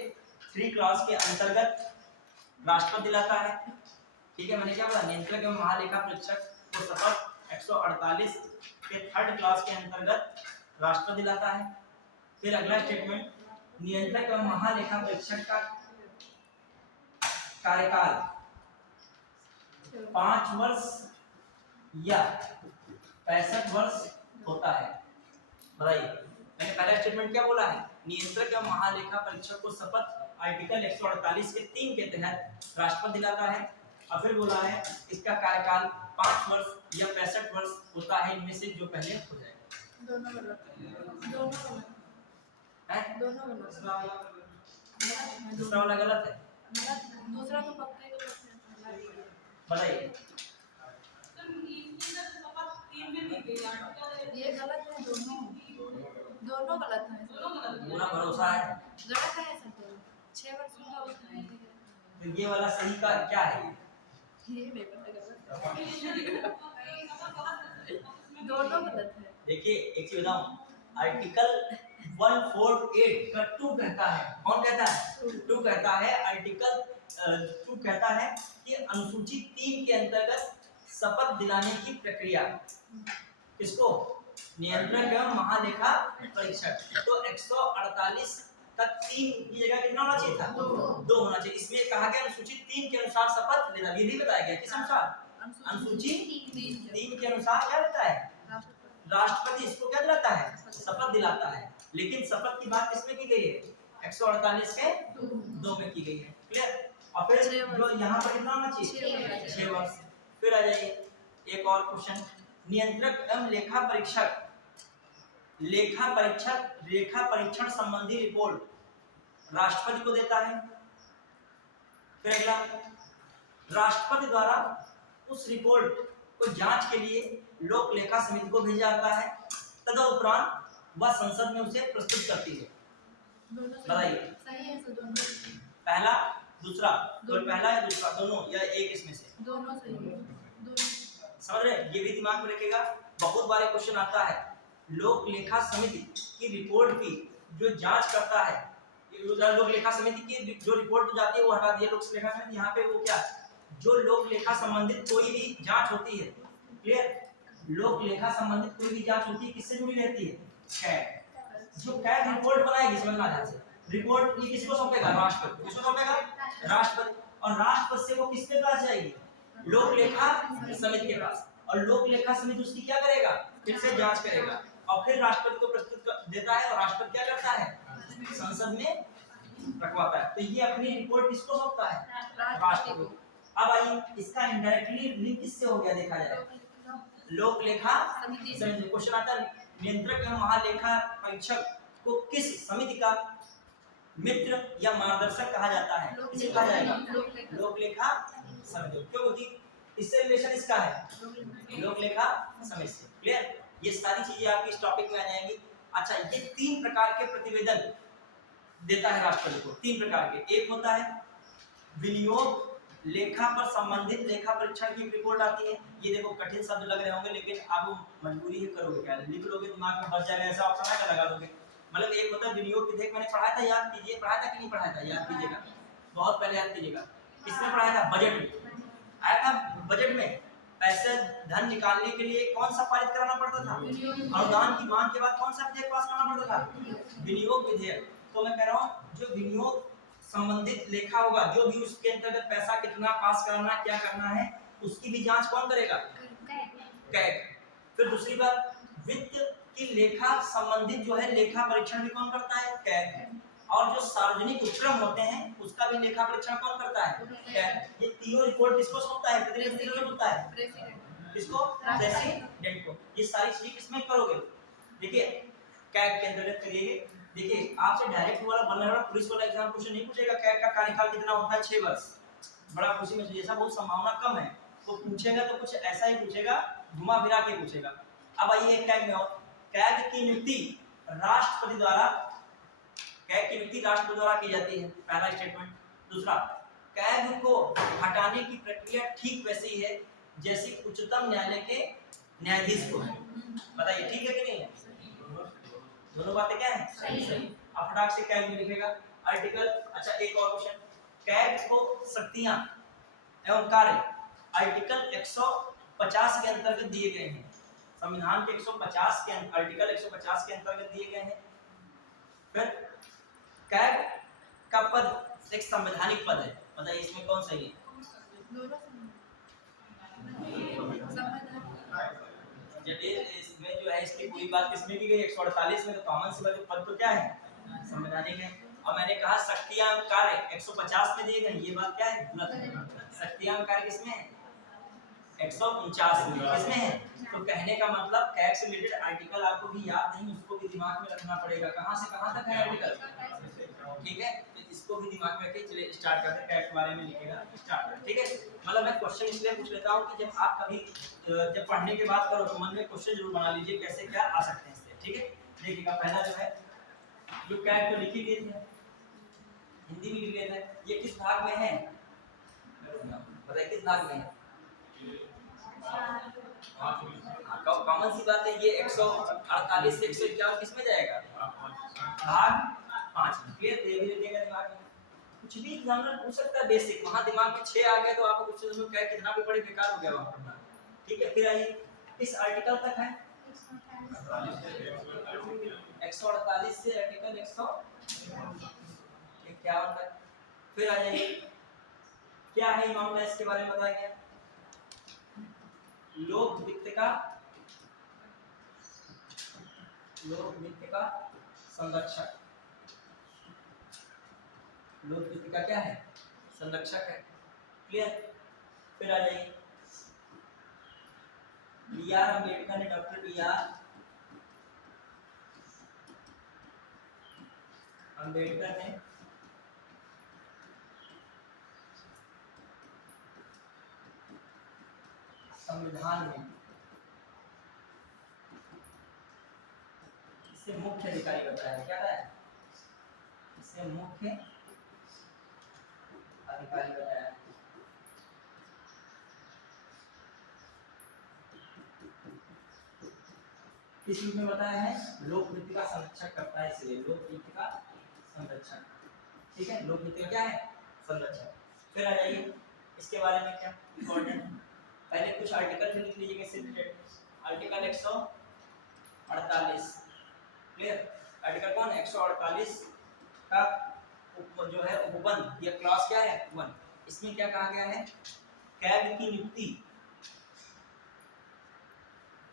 3 क्लॉज के अंतर्गत राष्ट्रपति दिलाता है, ठीक है। मैंने क्या बोला, नियंत्रक एवं महालेखा परीक्षक को शपथ 148 के 3rd क्लॉज के अंतर्गत राष्ट्रपति दिलाता है। फिर अगला स्टेटमेंट, नियंत्रक एवं महालेखा परीक्षक का कार्यकाल 5 वर्ष या 65 वर्ष होता है। बताइए, मैंने पहला स्टेटमेंट क्या बोला है, नियंत्रक एवं महालेखा परीक्षक को शपथ आर्टिकल 148 के 3 के तहत राष्ट्रपति दिलाता है। और फिर बोला है इसका कार्यकाल 5 वर्ष या 65 वर्ष होता है, इनमें से जो पहले हो जाए। दोनों गलत है, दोनों गलत, दूसरा वाला गलत है, दूसरा तो पक्का ही गलत है। बताइए। ये गलत है, दोनों गलत है, पूरा भरोसा है, गलत है ऐसा तो 6 वर्ष का होता है। तो ये वाला सही का क्या है, ये नहीं पता, गलत दोनों गलत है। देखिए एक चीज बताऊं, आर्टिकल 148 का 2 कहता है, कौन कहता है, 2 कहता है, आर्टिकल 2 कहता है कि अनुसूची 3 के अंतर्गत शपथ दिलाने की प्रक्रिया किसको, नियंत्रक एवं महालेखा परीक्षक। तो 148 का 3 की जगह कितना होना चाहिए था, 2 होना चाहिए। इसमें कहा गया अनुसूची 3 के अनुसार शपथ लेना, ये भी बताया गया किस अनुसार, अनुसूची 3 के अनुसार क्या लेता है, राष्ट्रपति इसको क्या दिलाता है, शपथ दिलाता है। लेकिन शपथ की बात किसमें की गई है, 148 के 2 में की गई है, क्लियर। और फिर जो यहाँ पर कितना होना चाहिए, 6 वर्ष। फिर आ जाइए एक और क्वेश्चन, नियंत्रक एवं लेखा परीक्षण संबंधी रिपोर्ट राष्ट्रपति को देता है। फिर अगला, राष्ट्रपति द्वारा उस रिपोर्ट को जांच के लिए लोक लेखा समिति को भेजा जाता है, तदुपरांत वह संसद में उसे प्रस्तुत करती है। बताइए, सही है तो दोनों, पहला दूसरा, तो पहला है दूसरा, दोनों या एक इसमें से, दोनों सही है, दोनों समझ रहे, ये भी दिमाग में रखिएगा। बहुत बार क्वेश्चन आता है, लोक लेखा समिति की रिपोर्ट की जो जांच करता है, लोक लेखा समिति की जो रिपोर्ट जाती है वो हटा दिए, लोक लेखा समिति, यहाँ पे वो क्या, जो लोक लेखा संबंधित कोई भी जांच होती है, क्लियर, लोक लेखा संबंधित कोई भी जांच होती है किससे जुड़ी रहती है, कैग। जो कैग रिपोर्ट बनाएगी, समझना ध्यान से, रिपोर्ट ये किसको सौंपेगा, राष्ट्रपति, किसको सौंपेगा, राष्ट्रपति। और राष्ट्रपति से वो किसके पास जाएगी, लोक लेखा समिति के पास, और लोक लेखा समिति उसकी क्या करेगा, फिर से जांच करेगा और फिर राष्ट्रपति को देता है, और राष्ट्रपति क्या करता है, संसद में रखवाता है। तो ये अपनी रिपोर्ट किसको सौंपता है, राष्ट्रपति को। अब आइए इसका इनडायरेक्टली लिंक किससे हो गया देखा जाए, लोक लेखा समिति। क्वेश्चन आता है नियंत्रक एवं महालेखा परीक्षक को किस समिति का मित्र या मार्गदर्शक कहा जाता है, किसे कहा जाएगा, लोक लेखा समिति। क्योंकि इससे रिलेशन इसका है लोक लेखा समिति से। क्लियर, ये सारी चीजें आपकी इस टॉपिक में आ जाएंगी। अच्छा, ये 3 प्रकार के प्रतिवेदन देता है राष्ट्रपति को, 3 प्रकार के। एक होता है विनियोग लेखा पर संबंधित लेखा परीक्षण की रिपोर्ट आती है। ये देखो कठिन शब्द लग रहे होंगे, लेकिन आप मजबूरी है करोगे क्या, लिख लोगे दिमाग में बस जाएगा, ऐसा ऑप्शन है लगा दोगे। मतलब एक होता है विनियोग विधेयक, मैंने पढ़ाया था, याद कीजिए, पढ़ाया था कि नहीं पढ़ाया था, याद कीजिएगा, बहुत पहले याद कीजिएगा। किसमें पढ़ाया था, बजट में आया था। बजट में पैसे धन निकालने के लिए कौन सा पारित कराना पड़ता था, अनुदान की मांग के बाद कौन सा विधेयक पास करना पड़ता था, विनियोग विधेयक। तो मैं कह रहा हूँ जो विनियोग संबंधित लेखा होगा, जो भी उसके अंतर्गत पैसा कितना पास कराना, क्या करना है, उसकी भी जांच कौन करेगा, कैग। फिर दूसरी बात, वित्त की लेखा संबंधित जो है लेखा परीक्षण भी कौन करता है, कैग। और जो सार्वजनिक उपक्रम होते हैं उसका भी लेखा परीक्षण कौन करता है, कैग। ये तीनों रिपोर्ट किसको सौंपता है, प्रेसिडेंट को होता है, किसको, प्रेसिडेंट को। ये सारी चीजें किसमें करोगे, देखिए कैग के अंतर्गत करिए। देखिए आपसे डायरेक्ट वाला बनने वाला पुलिस वाला एग्जाम क्वेश्चन नहीं पूछेगा कैग का कार्यकाल कितना होता है, 6 वर्ष, बड़ा खुशी में जैसा बहुत संभावना कम है, तो पूछेगा तो कुछ ऐसा ही पूछेगा, घुमा फिरा के पूछेगा। अब आइए कैग में, और कैग की नियुक्ति राष्ट्रपति द्वारा, कैग की नियुक्ति राष्ट्रपति द्वारा की जाती है, पहला स्टेटमेंट। दूसरा, कैग को हटाने की प्रक्रिया ठीक वैसी ही है जैसी उच्चतम न्यायालय के न्यायाधीश को है। बताइए ठीक है कि नहीं है, दोनों बातें क्या है, सही। अब फटाक से कैग में लिखेगा आर्टिकल। अच्छा एक और क्वेश्चन, कैग को शक्तियां एवं कार्य आर्टिकल 150 के अंतर्गत दिए गए हैं, संविधान के 150 के आर्टिकल 150 के अंतर्गत दिए गए हैं। फिर कैग का पद एक संवैधानिक पद है, बताइए इसमें कौन सही है, इसमें जो है इसकी पूरी बात किसमें की गई, 148 में। तो कॉमन सी बात, पद तो क्या है, संवैधानिक है। और मैंने कहा शक्तियां कार्य 150 में दिए गए, ये बात क्या है, गलत है। शक्तियां कार्य किसमें है, 149 में, किसमें है। तो कहने का मतलब कैग से रिलेटेड आर्टिकल आपको भी याद नहीं, उसको भी दिमाग में रखना पड़ेगा, कहां से कहां तक है आर्टिकल, ठीक है। तो इसको भी दिमाग में रखिए। चलिए स्टार्ट करते हैं, कैग के बारे में लिखेगा, स्टार्ट करें, ठीक है। मतलब मैं क्वेश्चन इसलिए पूछ लेता हूं कि जब आप कभी जब पढ़ने के बाद करो तो मन में क्वेश्चन जरूर बना लीजिए कैसे क्या आ सकते हैं इससे, ठीक है। देखिएगा पहला जो है, जो कैग को लिखी गई है हिंदी में लिख लेते हैं, ये किस भाग में है, बताइए किस भाग में है। कॉमन सी बात है, ये 148 से 151 किस में जाएगा, भाग 5 में। क्लियर, धीरे धीरे दिमाग में कुछ भी एग्जामिनर पूछ सकता है बेसिक, वहां दिमाग में 6 आ गए तो आपको कुछ समझ में क्या कितना भी पढ़े बेकार हो गया वहां पढ़ना, ठीक है। फिर आइए इस आर्टिकल तक है 148 से आर्टिकल 151 तक। फिर आ जाइए, क्या है मामला, इसके बारे में बताया गया, लोक वित्त का संरक्षक, लोक वित्त का क्या है, संरक्षक है। क्लियर। फिर आ जाइए, बी आर अम्बेडकर ने, डॉक्टर बी आर अम्बेडकर ने संविधान में इसे मुख्य अधिकारी बताया, क्या है, इसे मुख्य अधिकारी बताया। किस रूप में बताया है, लोक वित्त का संरक्षक करता है, इसलिए लोक वित्त का संरक्षक, ठीक है। लोक वित्त क्या है, संरक्षक। फिर आ जाइए इसके बारे में क्या इंपॉर्टेंट, पहले कुछ आर्टिकल से लिख लीजिएगा इससे रिलेटेड। Article 148, clear. आर्टिकल कौन है, 148 का जो है उपबंध या क्लॉज क्या है, 1। इसमें क्या कहा गया है, कैग की नियुक्ति,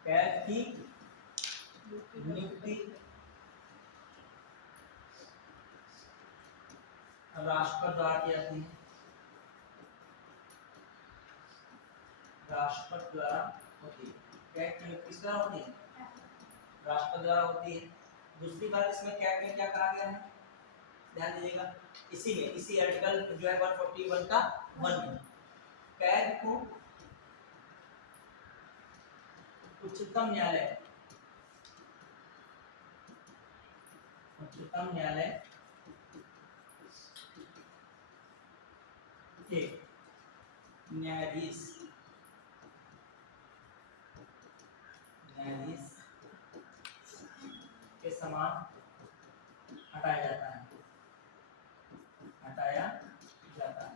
कैग की नियुक्ति राष्ट्रपति द्वारा की जाती है, राष्ट्रपति द्वारा होती है। कैग की नियुक्ति किस द्वारा होती है? राष्ट्रपति द्वारा होती है। दूसरी बात इसमें कैग में क्या कहा गया है, ध्यान दीजिएगा, इसी में इसी आर्टिकल जो है 141 का 1 में कैग को उच्चतम न्यायालय, उच्चतम न्यायालय के न्यायाधीश, न्यायाधीश के समान हटाया जाता है, हटाया जाता है।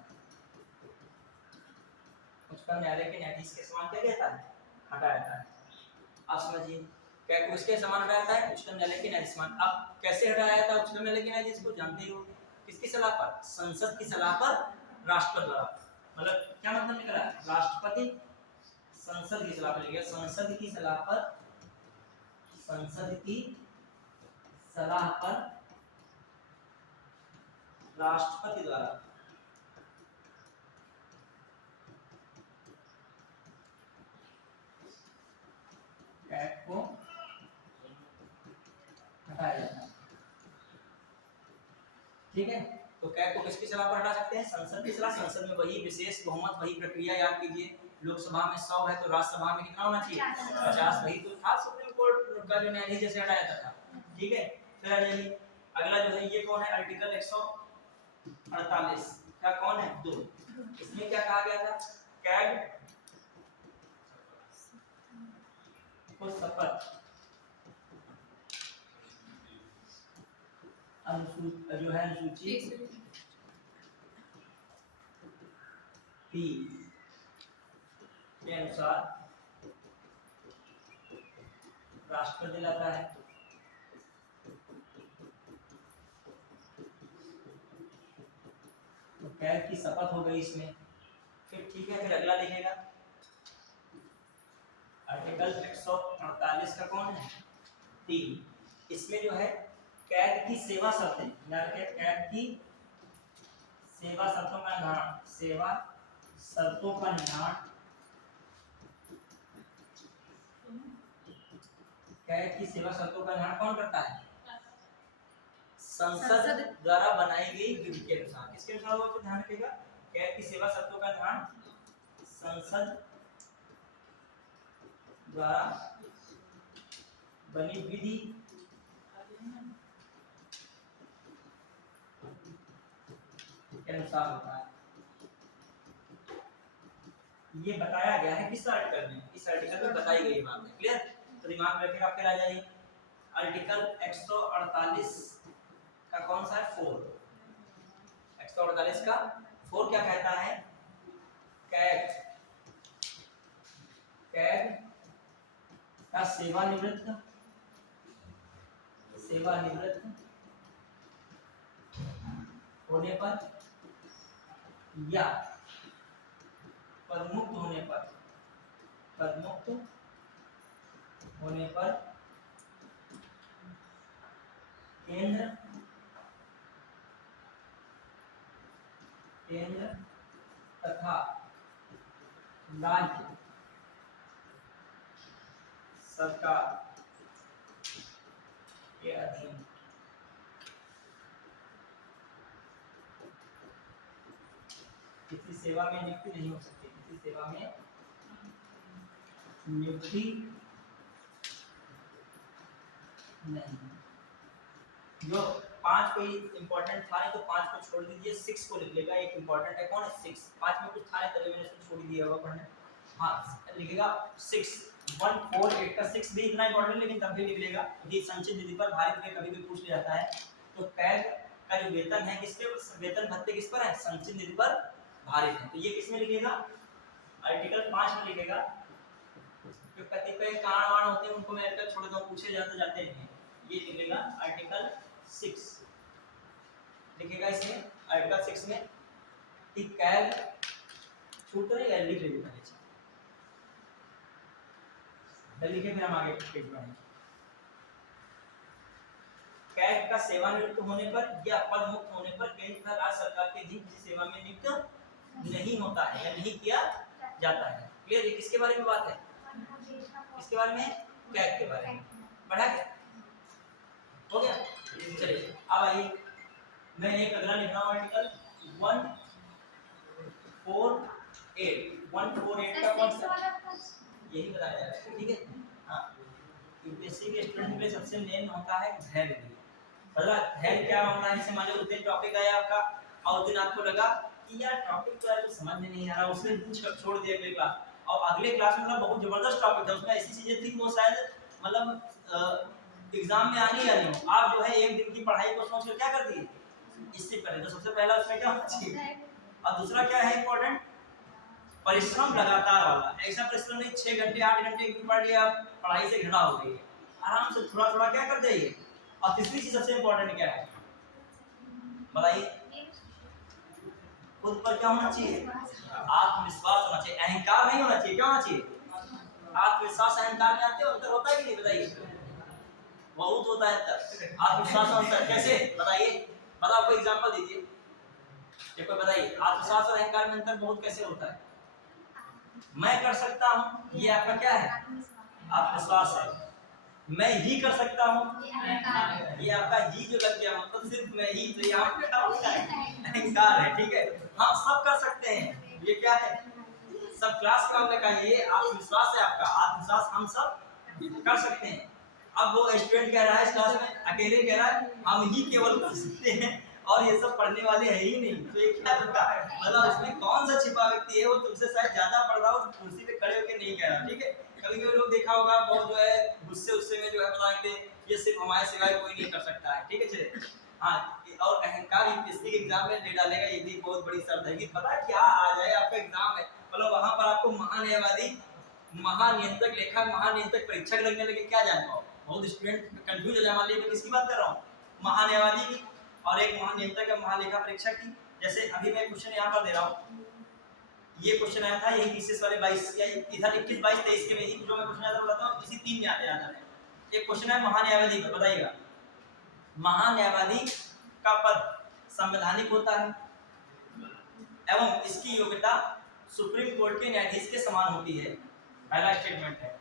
उच्चतम न्यायालय के न्यायाधीश के समान क्या जाता है, हटाया जाता है। आप समझिए, क्या किसके समान हटाया जाता है? उच्चतम न्यायालय के न्यायाधीश समान। अब कैसे हटाया जाता है उच्चतम न्यायालय के न्यायाधीश को, जानते ही हो, किसकी सलाह पर? संसद की सलाह पर, राष्ट्रपति द्वारा। मतलब क्या मतलब निकला, राष्ट्रपति संसद की सलाह पर लिखा, संसद की सलाह पर, संसद की सलाह पर राष्ट्रपति द्वारा कैग को हटाया जाता है। ठीक है, तो कैग को किसकी सलाह पर हटा सकते हैं? संसद की सलाह। संसद में वही विशेष बहुमत, वही प्रक्रिया, याद कीजिए, लोकसभा में 100 है तो राज्यसभा में कितना होना चाहिए? 50। वही तो था सुप्रीम कोर्ट का जो न्यायाधीश जैसे हटाया जाता था। ठीक है, फिर आ जाइए अगला जो है, ये कौन है? आर्टिकल 148 का कौन है? 2। इसमें क्या कहा गया था? कैग को शपथ जो है अनुसूची 3 के अनुसार राष्ट्रपति दिलाता है। तो कैग की शपथ हो गई इसमें। फिर ठीक है, फिर अगला लिखेगा आर्टिकल 148 का कौन है? 3। इसमें जो है कैग की सेवा शर्तें, यानी कि कैग की सेवा शर्तों का निर्धारण, सेवा शर्तों का निर्धारण कैग की सेवा शर्तों का निर्धारण कौन करता है? संसद द्वारा बनाई गई विधि के अनुसार। किसके अनुसार होगा तो ध्यान रखिएगा, कैग की सेवा शर्तों का निर्धारण संसद द्वारा बनी विधि के अनुसार होता है। ये बताया गया है किस आर्टिकल में? इस आर्टिकल में बताई गई बात है। क्लियर? तो दिमाग में रखिएगा। फिर आ जाइए आर्टिकल 148 का कौन सा है? 4। 148 का 4 क्या कहता है? कैग का सेवानिवृत्त होने पर या पदमुक्त होने पर केंद्र तथा राज्य सरकार के अधीन किसी सेवा में नियुक्ति नहीं हो सकती, किसी सेवा में नियुक्ति नहीं। जो 5 कोई इंपॉर्टेंट था नहीं तो 5 को छोड़ दीजिए, 6 को लिख लेगा। एक इंपॉर्टेंट है, कौन है? 6। 5 में कुछ था नहीं तभी मैंने इसको छोड़ दिया होगा पढ़ने। हाँ, लिखेगा 6। 1 4 8 का 6 भी इतना इंपॉर्टेंट लेकिन तब भी लिख लेगा। यदि संचित निधि पर भारित में कभी भी पूछ लिया जाता है तो कैग का जो वेतन है किस पे, वेतन भत्ते किस पर है? संचित निधि पर भारित है। तो ये किस में लिखेगा? आर्टिकल 5 में लिखेगा। जो कतिपय कारण वाण होते हैं उनको मैं आर्टिकल छोड़ दूं, पूछे जाते नहीं हैं। ये लिखेगा आर्टिकल 6 लिखेगा इसमें, आर्टिकल 6 में कि कैग छूट नहीं गया, लिख लीजिए पहले। लिखे फिर हम आगे पेज बढ़ेंगे। कैग का सेवानिवृत्त होने पर या पद मुक्त होने पर केंद्र तथा राज्य सरकार के अधीन किसी सेवा में नियुक्त नहीं होता है या नहीं किया जाता है। क्लियर? ये किसके बारे में बात है? किसके बारे में? कैग के बारे में। पढ़ा क्या? हो गया? चलिए अब आइए, मैं एक अगला लिख रहा हूँ आर्टिकल 148 का कौन सा? यही बताया जा रहा है, ठीक है? हाँ, यूपीएससी के स्टूडेंट में सबसे मेन होता है धैर्य। पता धैर्य क्या होता है? जैसे मान लो उस दिन टॉपिक आया आपका और उस दिन आपको लगा कि यार टॉपिक तो यार समझ में नहीं आ रहा, उसने छोड़ दिया अगले क्लास, और अगले क्लास में मतलब बहुत जबरदस्त टॉपिक था, उसमें ऐसी चीजें थी वो शायद मतलब एग्जाम में आनी ही आनी हो। आप जो है एक दिन की पढ़ाई को सोच कर क्या कर दिए? इससे पहले तो सबसे पहला उसमें क्या होना चाहिए, और दूसरा क्या है इंपॉर्टेंट? परिश्रम लगातार वाला। ऐसा परिश्रम नहीं 6 घंटे 8 घंटे की पढ़ लिया पढ़ाई से घिरा हो गई है, आराम से थोड़ा थोड़ा क्या कर जाइए। और तीसरी चीज सबसे इंपॉर्टेंट क्या है बताइए? खुद पर क्या होना चाहिए? आत्मविश्वास होना चाहिए, अहंकार नहीं होना चाहिए। क्या होना चाहिए? आत्मविश्वास अहंकार में आते हो अंतर होता है कि नहीं बताइए? बहुत होता है अंतर। आत्मविश्वास और अंतर कैसे बताइए? बताओ कोई एग्जांपल दीजिए, कोई बताइए। आत्मविश्वास और अहंकार में अंतर बहुत कैसे होता है? मैं कर सकता हूँ, ये आपका क्या है? आत्मविश्वास है। मैं ही कर सकता हूँ, ये आपका ही जो लग गया मतलब सिर्फ मैं ही, तो ये आपका क्या होता है? अहंकार है। ठीक है, हम सब कर सकते हैं, ये क्या है? सब क्लास का हमने कहा ये आत्मविश्वास है आपका। आत्मविश्वास हम सब कर सकते हैं। अब वो स्टूडेंट कह रहा है इस क्लास में अकेले कह रहा है हम ही केवल कर सकते हैं और ये सब पढ़ने वाले है ही नहीं, तो ये क्या होता है? मतलब उसमें कौन सा छिपा व्यक्ति है, वो तुमसे शायद ज्यादा पढ़ रहा हो तो कुर्सी पे खड़े होकर नहीं कह रहा। ठीक है, कभी कभी लोग देखा होगा बहुत जो है गुस्से उस्से में जो है बताएंगे ये सिर्फ हमारे सिवाय कोई नहीं कर सकता है। ठीक है चलिए, हाँ, और अहंकार यूपीएससी के एग्जाम में ले डालेगा, ये भी बहुत बड़ी शर्त है कि पता क्या आ जाए आपका एग्जाम में, मतलब वहां पर आपको महान्यायवादी, महानियंत्रक, लेखा महानियंत्रक परीक्षक लगने लगे, क्या जान पाओ। बहुत स्टूडेंट कंफ्यूज हो जाए, मान लीजिए मैं किसकी बात कर रहा हूँ, महान्यायवादी की और एक महानियंत्रक या महालेखा परीक्षक की। जैसे अभी मैं क्वेश्चन यहाँ पर दे रहा हूँ, ये क्वेश्चन आया था यही विशेष वाले 22 या इधर 21 22 23 के में ही जो मैं क्वेश्चन आया था बताता हूँ, इसी 3 में आते जाता है। एक क्वेश्चन है महान्यायवादी का, बताइएगा महान्यायवादी का पद संवैधानिक होता है एवं इसकी योग्यता सुप्रीम कोर्ट के न्यायाधीश के समान होती है। पहला स्टेटमेंट है।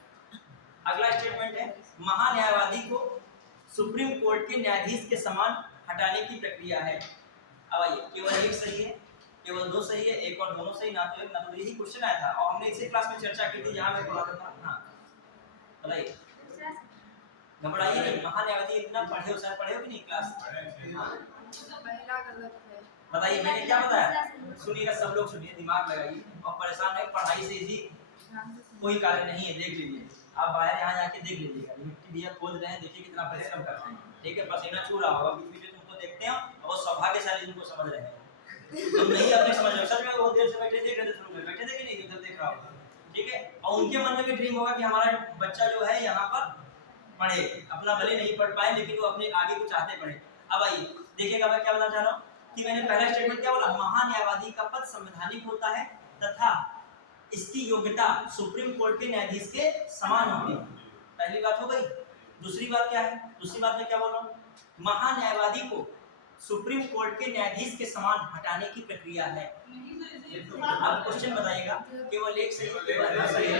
अगला स्टेटमेंट है महान्यायवादी को सुप्रीम कोर्ट के न्यायाधीश के समान हटाने की प्रक्रिया है। अब आइए, केवल एक सही है, केवल 2 सही है, एक और दोनों सही, ना तो एक ना तो यही क्वेश्चन आया था और हमने इसी क्लास में चर्चा की थी जहां मैं पढ़ाता था। हाँ बताइए, घबराइए नहीं, महान्यायवादी इतना पढ़े हो, शायद पढ़े हो कि नहीं क्लास? पहला गलत है। बताइए मैंने क्या बताया? सुनिएगा सब लोग, सुनिए, दिमाग लगाइए और परेशान नहीं, पढ़ाई से ही कोई कार्य नहीं है। देख लीजिए, आप बाहर यहाँ जाके देख लीजिएगा, मिट्टी दिया खोद रहे हैं, देखिए कितना परिश्रम करते हैं। ठीक है, पसीना छू रहा होगा, बीच बीच में तुमको देखते हैं और वो सौभाग्यशाली तुमको समझ रहे हैं, तुम नहीं अपने समझ रहे हो। सच में वो देर से बैठे देख रहे थे, शुरू में बैठे थे कि नहीं, उधर देख रहा होगा। ठीक है, और उनके मन में भी ड्रीम होगा कि हमारा बच्चा जो है यहाँ पर पढ़े, अपना भले नहीं पढ़ पाए लेकिन वो अपने आगे को चाहते पढ़े। अब आइए देखिएगा मैं क्या बताना चाह रहा हूँ कि मैंने पहला स्टेटमेंट क्या बोला, महान्यायवादी का पद संवैधानिक होता है तथा इसकी योग्यता सुप्रीम कोर्ट के न्यायाधीश के समान होती है। पहली बात हो गई। दूसरी बात क्या है? दूसरी बात में क्या बोल रहा हूँ, महान्यायवादी को सुप्रीम कोर्ट के न्यायाधीश के समान हटाने की प्रक्रिया है। अब क्वेश्चन बताइएगा, केवल एक सही है, केवल दो सही है।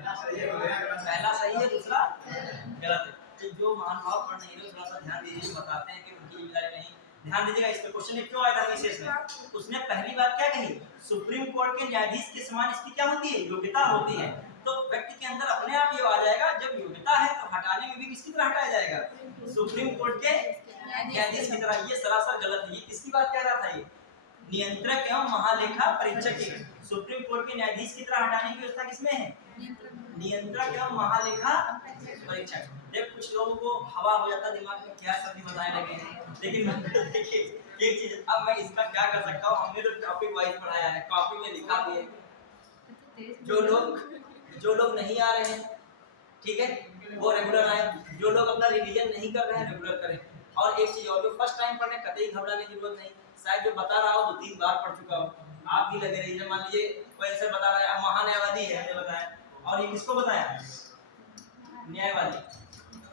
पहला सही है, दूसरा गलत है। तो जो महानुभाव पढ़ नहीं रहे थोड़ा सा ध्यान दीजिए, बताते हैं कि उनकी जिम्मेदारी नहीं। ध्यान दीजिएगा, इस पे क्वेश्चन क्यों आया था विशेष में, उसने पहली बात क्या कही, सुप्रीम कोर्ट के न्यायाधीश के समान इसकी क्या होती है, योग्यता होती है। तो व्यक्ति के अंदर अपने आप ये आ जाएगा, जब योग्यता है तो हटाने में भी किसकी तरह हटाया जाएगा, सुप्रीम कोर्ट के न्यायाधीश की तरह। ये सरासर गलत है। ये किसकी बात कह रहा था, ये नियंत्रक एवं महालेखा परीक्षक की सुप्रीम कोर्ट के न्यायाधीश की तरह हटाने की व्यवस्था किसमें है, नियंत्रक एवं महालेखा परीक्षक। देख कुछ लोगों को हवा हो जाता दिमाग में, क्या शब्द बताने लगे हैं, लेकिन देखिए एक चीज, अब मैं इसका क्या कर सकता हूँ, हमने तो टॉपिक वाइज पढ़ाया है, कॉपी में लिखा भी है। जो लोग नहीं आ रहे हैं, ठीक है, वो रेगुलर आए, जो लोग अपना रिवीजन नहीं कर रहे हैं रेगुलर करें। और एक चीज और, जो फर्स्ट टाइम पढ़ने कतई घबराने की जरूरत नहीं, शायद जो बता रहा हो 2-3 बार पढ़ चुका हो, आप भी लगे रहिए। मान लीजिए कोई ऐसे बता रहा है अब महान्यायवादी है, हमने बताया, और ये किसको बताया? न्यायवादी,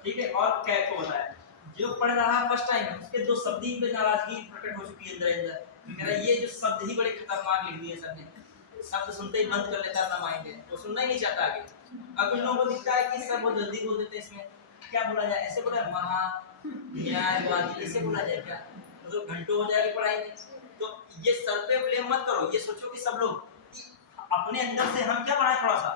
ठीक है, और कैग को बताया। जो पढ़ रहा है फर्स्ट टाइम उसके दो शब्द ही पे नाराजगी प्रकट हो चुकी है अंदर अंदर, कह रहा है ये जो शब्द ही बड़े खतरनाक लिख दिए सर ने, शब्द सुनते ही बंद कर लेता अपना माइंड है, वो सुनना ही नहीं चाहता आगे। अब कुछ लोगों को दिखता है कि सब बहुत जल्दी बोल देते हैं, इसमें क्या बोला जाए, ऐसे बोला महा न्यायवादी, ऐसे बोला जाए क्या, तो घंटों हो जाएगी पढ़ाई में। तो ये सर पे ब्लेम मत करो, ये सोचो कि सब लोग अपने अंदर से हम क्या पढ़ाएं, थोड़ा सा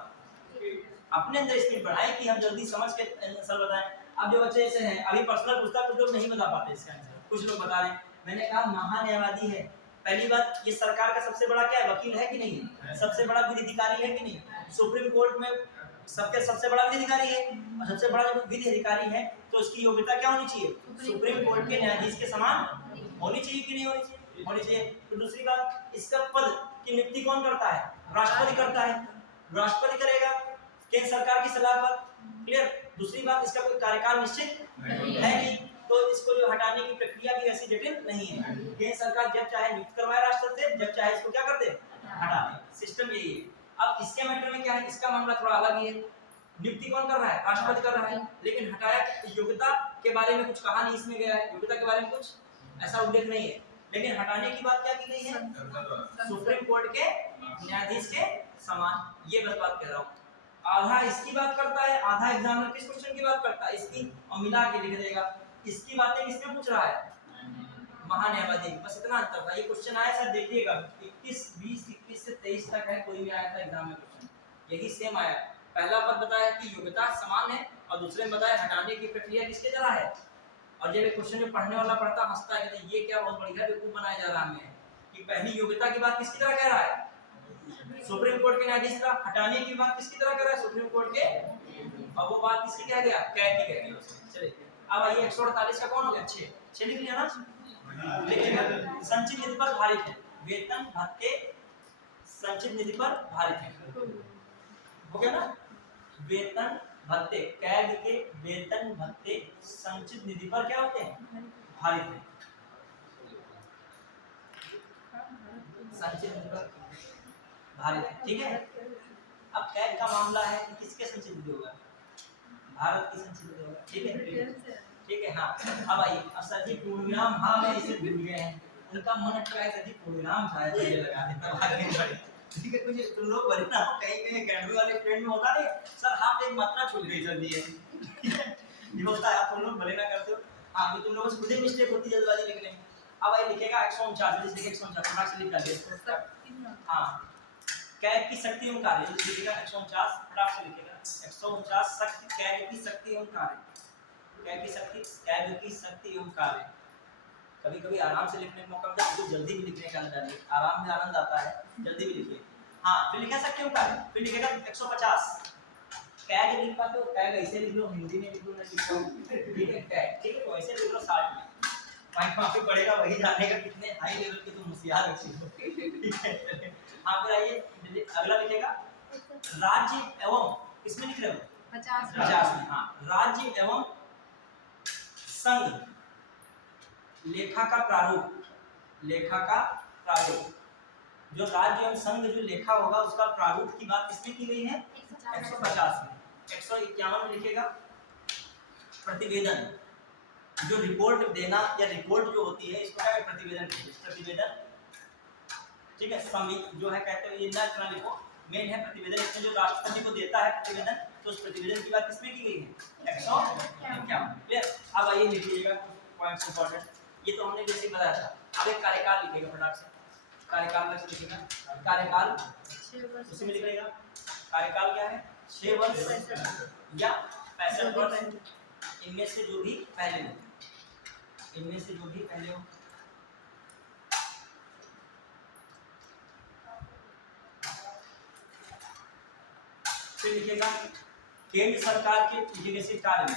अपने अंदर स्किल बढ़ाएं कि हम जल्दी समझ के आंसर बताएं। अब जो बच्चे ऐसे हैं अभी पर्सनल पूछता कुछ लोग नहीं बता पाते इसका आंसर, कुछ लोग बता रहे हैं। मैंने कहा महान्यायवादी है, पहली बात ये सरकार का सबसे बड़ा क्या है, वकील है कि नहीं है, सबसे बड़ा विधि अधिकारी है कि नहीं, सुप्रीम कोर्ट में सबके सबसे बड़ा विधि अधिकारी है, और सबसे बड़ा जो विधि अधिकारी है तो उसकी योग्यता क्या होनी चाहिए, सुप्रीम कोर्ट के न्यायाधीश के समान होनी चाहिए कि नहीं होनी चाहिए, होनी चाहिए। तो दूसरी बात, इसका पद की नियुक्ति कौन करता है, राष्ट्रपति करता है, राष्ट्रपति करेगा केंद्र सरकार की सलाह पर, क्लियर। दूसरी बात, इसका कोई कार्यकाल निश्चित है नहीं, तो इसको जो हटाने की प्रक्रिया भी ऐसी जटिल नहीं है, केंद्र सरकार जब चाहे नियुक्त करवाए राष्ट्रपति से, जब चाहे इसको क्या कर दे, हटा दे, सिस्टम यही है। अब इसके मैटर में क्या है, इसका मामला थोड़ा अलग ही है, नियुक्ति कौन कर रहा है, राष्ट्रपति कर रहा है, लेकिन हटाया योग्यता के बारे में कुछ कहा नहीं इसमें गया है, योग्यता के बारे में कुछ ऐसा उल्लेख नहीं है, लेकिन हटाने की बात क्या की गई है, सुप्रीम कोर्ट के न्यायाधीश के समान, ये बस बात कह रहा हूँ। आधा इसकी बात करता है, आधा एग्जामिनर किस क्वेश्चन की बात करता है, इसकी, और मिला के लिख देगा, इसकी बातें किसमें पूछ रहा है, महान्यायवादी, बस इतना अंतर था। ये क्वेश्चन आया सर देखिएगा 21 20 21 से 23 तक है, कोई भी आया था एग्जाम में क्वेश्चन, यही सेम आया। पहला पद बताया कि योग्यता समान है, और दूसरे में बताया हटाने की प्रक्रिया किसके तरह है, और जब ये क्वेश्चन जो पढ़ने वाला पढ़ता हंसता है कि ये क्या बहुत बढ़िया बेवकूफ बनाया जा रहा है हमें, कि पहली योग्यता की बात किसकी तरह कह रहा है, सुप्रीम कोर्ट के न्यायाधीश का, हटाने की बात किसकी तरह कर रहा है, सुप्रीम कोर्ट के, और वो बात किसकी कह गया, कैग की कह गया। चलिए अब आइए 148 का कौन हो गया, 6 लिख लिया ना, लिखिएगा संचित निधि पर भारित है, वेतन भत्ते संचित निधि पर भारित है, हो गया ना, वेतन भत्ते, कैग के वेतन भत्ते संचित निधि पर क्या होते हैं, भारित है, संचित निधि पर भारित है, ठीक है। अब कैग का मामला है कि किसके संचित निधि होगा, भारत की संचित निधि होगा, ठीक है, ठीक है। हाँ अब आइए, अब सर जी पूर्णविराम, हाँ मैं इसे भूल गए हैं, उनका मन अटका है सर जी पूर्णविराम शायद ये लगा देता आगे बढ़े, ठीक है। कुछ तुम लोग बड़े ना कहीं कहीं अकेडमी वाले फ्रेंड में होता नहीं सर, हाथ एक मात्रा छूट गई सर जी, ये होता है, आप तुम लोग भले ना करते हो, हाँ भी तुम लोगों से खुद ही मिस्टेक होती है जल्दबाजी लिखने में। अब आइए लिखेगा 149, लिखिए 149 से लिख डालिए, हाँ कैग की शक्ति एवं कार्य, लिखिएगा 149 फटाक से लिखिएगा 149 शक्ति, कैग की शक्ति एवं कार्य, कैग की शक्ति, कैग की शक्ति एवं कार्य। कभी कभी आराम से लिखने का मौका मिलता है तो जल्दी भी लिखने का आनंद, आराम में आनंद आता है, जल्दी भी लिखिए। हाँ फिर लिखा शक्ति एवं कार्य, फिर लिखिएगा 150, कैग लिख पाते हो, कैग ऐसे लिख लो, हिंदी में लिख लो ना लिख लो, ठीक है कैग, ठीक है, तो ऐसे लिख लो 60 में, पॉइंट काफी पड़ेगा, वही जानेगा कितने हाई लेवल के तुम होशियार हो, ठीक है। हाँ फिर आइए अगला लिखेगा राज्य एवं, किसमें लिख रहे हो, 50 में, हाँ राज्य एवं संघ लेखा का प्रारूप, लेखा का प्रारूप, जो राज्य एवं संघ जो लेखा होगा उसका प्रारूप की बात किसमें की गई है, 150 में। 151 में लिखेगा प्रतिवेदन, जो रिपोर्ट देना या रिपोर्ट जो होती है इसको क्या प्रतिवेदन, प्रतिवेदन, ठीक है। संविधान जो है कहते हैं ये ना इतना लिखो, मेन है प्रतिवेदन, इसमें जो राष्ट्रपति को देता है प्रतिवेदन, तो उस प्रतिवेदन की बात किसमें की गई है, 151, क्लियर। अब आइए लिखिएगा पॉइंट्स इंपॉर्टेंट, ये तो हमने बेसिक बताया था। अब एक कार्यकाल लिखिएगा फटाक से, कार्यकाल कैसे लिखेगा, कार्यकाल उसी में लिखिएगा, कार्यकाल क्या है 6 वर्ष या 65 वर्ष, इनमें से जो भी पहले हो, इनमें से जो भी पहले हो। फिर लिखेगा केंद्र सरकार के जैसे कार्य,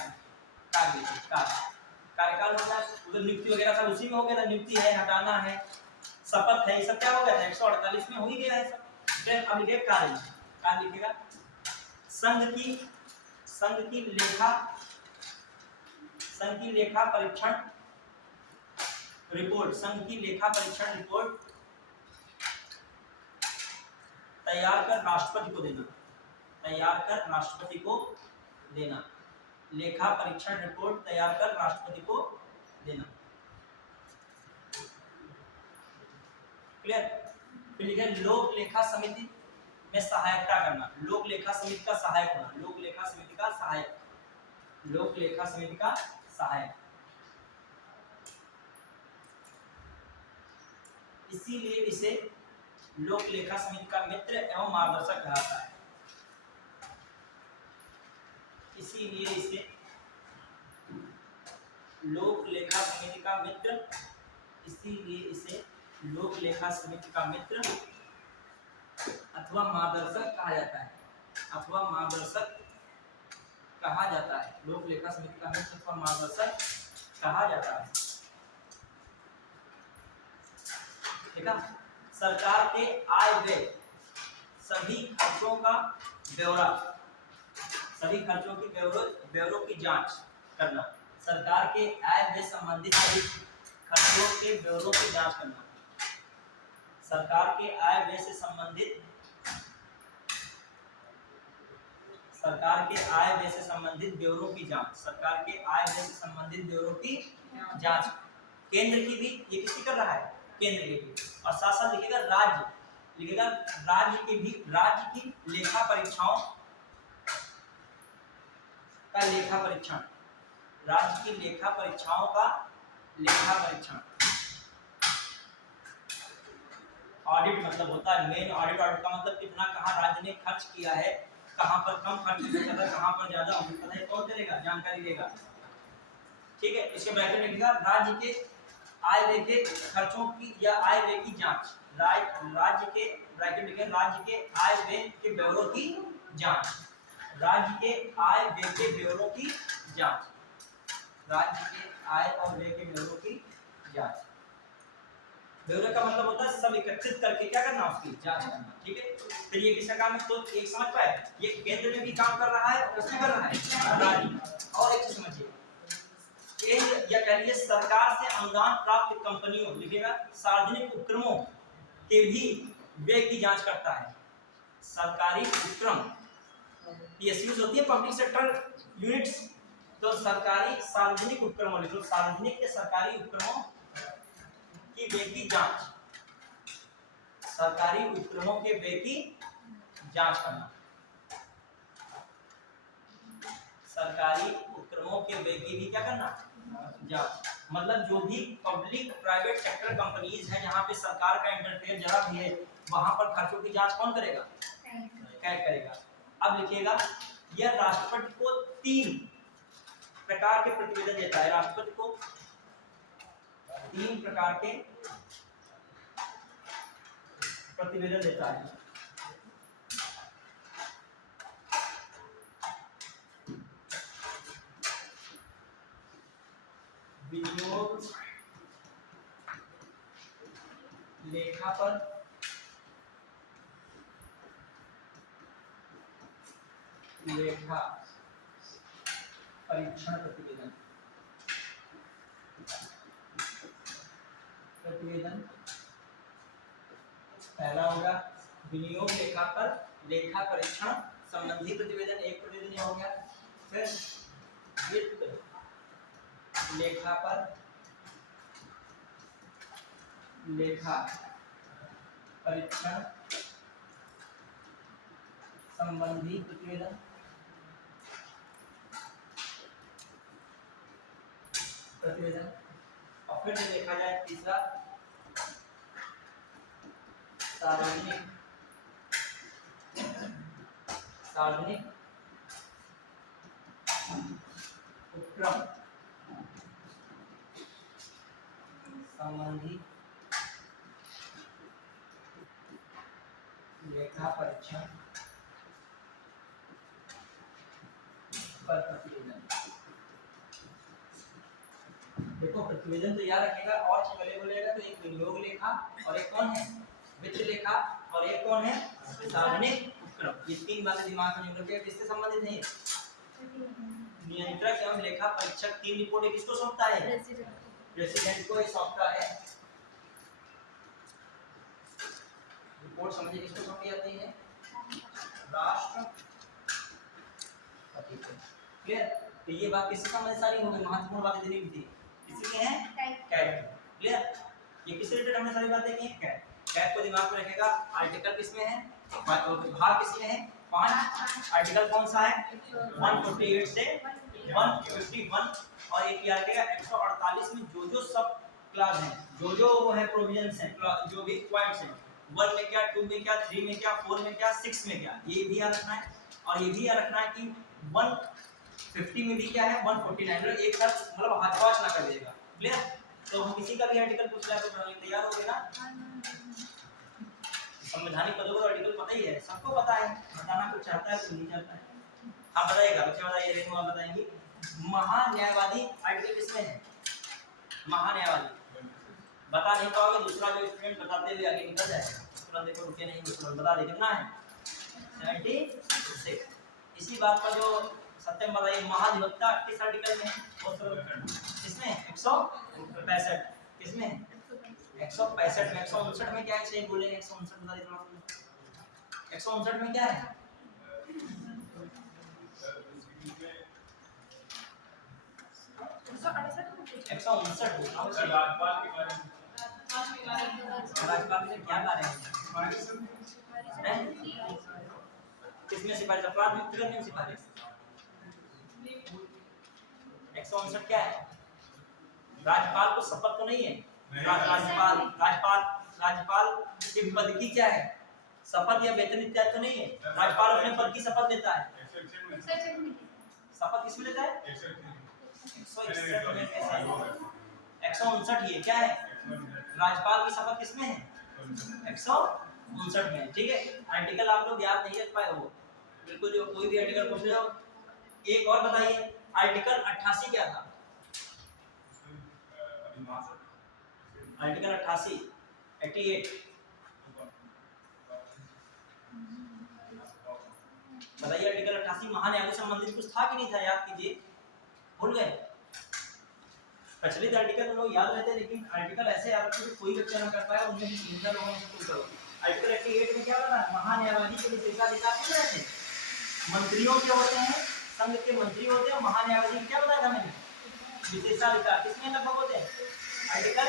कार्यकाल होता है, उधर नियुक्ति वगैरह सब उसी में हो गया था, नियुक्ति है, हटाना है, शपथ है, ये सब क्या हो गया था 148 में हो ही गया है सब। फिर अब लिखे कार्य, कार्य लिखेगा संघ की लेखा परीक्षण रिपोर्ट, संघ की लेखा परीक्षण रिपोर्ट तैयार कर राष्ट्रपति को देना, तैयार कर राष्ट्रपति को देना। लेखा परीक्षण रिपोर्ट तैयार कर राष्ट्रपति को देना। क्लियर? फिर लिखा लोक लेखा समिति में सहायता करना, लोक लेखा समिति का सहायक होना, लोक लेखा समिति का सहायक, लोक लेखा समिति का सहायक। इसीलिए इसे लोक लेखा समिति का मित्र एवं मार्गदर्शक कहलाता है। इसीलिए इसे लोक लेखा समिति का मित्र, इसीलिए इसे लोक लेखा समिति का मित्र अथवा मार्गदर्शक कहा जाता है, अथवा मार्गदर्शक कहा जाता है। लोक लेखा समिति का मित्र अथवा मार्गदर्शक कहा जाता है। ठीक है? सरकार के आय व्यय सभी खर्चों का ब्यौरा, सभी खर्चों की ब्यौरों की जांच करना, सरकार के आय व्यय संबंधित सभी खर्चों के ब्यौरों की जांच करना, सरकार के आय व्यय से संबंधित, सरकार के आय व्यय से संबंधित ब्यौरों की जांच, सरकार के आय व्यय से संबंधित ब्यौरों की जांच। केंद्र की भी, ये किसी कर रहा है? केंद्र की भी। और साथ साथ लिखेगा राज्य, लिखेगा राज्य की भी, राज्य की लेखा परीक्षाओं का लेखा परीक्षण, राज्य की लेखा परीक्षाओं का लेखा परीक्षण। ऑडिट मतलब होता है मेन ऑडिट, ऑडिट का मतलब कितना कहाँ राज्य ने खर्च किया है, कहाँ पर कम खर्च किया है, कहाँ पर ज्यादा, पता है कौन करेगा? जानकारी देगा। ठीक है? इसके ब्रैकेट में लिखा राज्य के आय व्यय के खर्चों की या आय व्यय की जांच, राज्य के ब्रैकेट लिखे राज्य के आय व्यय के ब्यौरों की जांच, राज्य के आय व्यय के ब्यौरों की जांच, राज्य के आय और व्यय के ब्यौरों की जांच। ब्यौरे का मतलब होता है सब एकत्रित करके क्या करना, उसकी जांच करना। ठीक है? फिर ये किसका काम है? तो एक समझ पाए, ये केंद्र में भी काम कर रहा है, उसमें कर रहा है राज्य। और एक चीज समझिए, केंद्र या कहिए सरकार से अनुदान प्राप्त कंपनियों, लिखेगा सार्वजनिक उपक्रमों के भी व्यय की जांच करता है। सरकारी उपक्रम, पीएसयूज होती है, पब्लिक सेक्टर यूनिट्स, तो सरकारी सार्वजनिक उपक्रमों, लिखो सार्वजनिक के सरकारी उपक्रमों की व्यय की जांच, सरकारी उपक्रमों के व्यय की जांच करना, सरकारी उपक्रमों के व्यय की भी क्या करना, जांच। मतलब जो भी पब्लिक प्राइवेट सेक्टर कंपनीज है जहां पे सरकार का इंटरफेयर जरा भी है, वहां पर खर्चों की जांच कौन करेगा? कैग करेगा। अब लिखिएगा यह राष्ट्रपति को 3 प्रकार के प्रतिवेदन देता है, राष्ट्रपति को 3 प्रकार के प्रतिवेदन देता है। विनियोग लेखा पर लेखा परीक्षण प्रतिवेदन, प्रतिवेदन पहला होगा विनियोग लेखा पर लेखा परीक्षण संबंधी प्रतिवेदन, एक प्रतिवेदन हो गया। फिर वित्त लेखा पर लेखा परीक्षण संबंधी प्रतिवेदन, प्रतिवेदन। और फिर से देखा जाए तीसरा सार्वजनिक, सार्वजनिक उपक्रम संबंधी लेखा परीक्षण पर प्रतिवेदन। देखो प्रतिवेदन तो याद रखेगा, और चीज बोलेगा तो एक विनियोग लेखा और एक कौन है? वित्त लेखा, और एक कौन है? सार्वजनिक उपक्रम। ये 3 बातें दिमाग में रखिएगा। किससे संबंधित नहीं है? नियंत्रक एवं लेखा परीक्षक 3 रिपोर्ट किसको सौंपता है? प्रेसिडेंट को ही सौंपता है। कोड समझिए किसको सौंपी जाती है? राष्ट्रपति को। क्लियर? तो ये बात किससे समझदारी हो गई, महत्वपूर्ण बातें देनी भी थी। किसकी है? कैट। क्लियर? ये किससे रिलेटेड हमने सारी बातें की हैं? कैट। कैट को दिमाग में रखेगा। आर्टिकल किसमें है? भाग किसमें है? 5। आर्टिकल कौन सा है? 148 से 151 और एक याद रखिएगा 148 में जो सब क्लास है, जो वो है प्रोविजंस है, जो भी पॉइंट्स हैं, 1 में क्या, 2 में क्या, 3 में क्या, 4 में क्या, 6 में क्या, ये भी याद रखना है। और ये भी याद रखना है कि 150 में भी क्या है, 149 मतलब एक साथ मतलब हाथ ना कर देगा। क्लियर? तो हम किसी का भी आर्टिकल पूछ रहे हैं तो तैयार हो गए ना? संवैधानिक पदों का आर्टिकल पता ही है, सबको पता है, बताना कुछ चाहता है कुछ नहीं चाहता है। आप बताइएगा, बच्चे बताइए, रेनू आप बताएंगे। महान्यायवादी आर्टिकल किसमें है? महान्यायवादी बता नहीं पाओगे, दूसरा जो स्टूडेंट बताते हुए आगे निकल जाएगा। तुरंत देखो, रुके नहीं, तुरंत बता दे कितना है? 76। इसी बात पर जो सत्यम बताइए, महाधिवक्ता किस आर्टिकल में है? किसमें? 165। किसमें? 165 में। 159 में क्या है? सही बोलेंगे। 159 बता दीजिए। 159 में क्या है? 159 राज्यपाल से क्या कार्य है? किसमें सिफारिश? अपराध मुक्त करने में सिफारिश। 159 क्या है? राज्यपाल को शपथ तो नहीं है। राज्यपाल के पद की क्या है? शपथ या वेतन इत्यादि तो नहीं है। राज्यपाल अपने पद की शपथ लेता है। शपथ किसमें लेता है? 159 ये क्या है? राज्यपाल की शपथ किसमें है? 159 में। ठीक है, आर्टिकल आप लोग याद नहीं रख पाए हो, बिल्कुल जो कोई भी आर्टिकल पूछ रहे हो। एक और बताइए, आर्टिकल 88 क्या था? आर्टिकल 88 बताइए, आर्टिकल 88 महान्याय से संबंधित कुछ था कि नहीं था? याद कीजिए, भूल गए? प्रचलित आर्टिकल लोग याद रहते हैं, लेकिन आर्टिकल ऐसे याद रखो कि कोई बच्चा ना कर पाए, उनमें भी चिंता लोगों से पूछ करो। आर्टिकल 88 में क्या बता? महान्यायवादी के विशेषाधिकार किस तरह से? मंत्रियों के होते हैं, संघ के मंत्री होते हैं। महान्यायवादी क्या बताया था मैंने? विशेषाधिकार किसमें लगभग होते हैं? आर्टिकल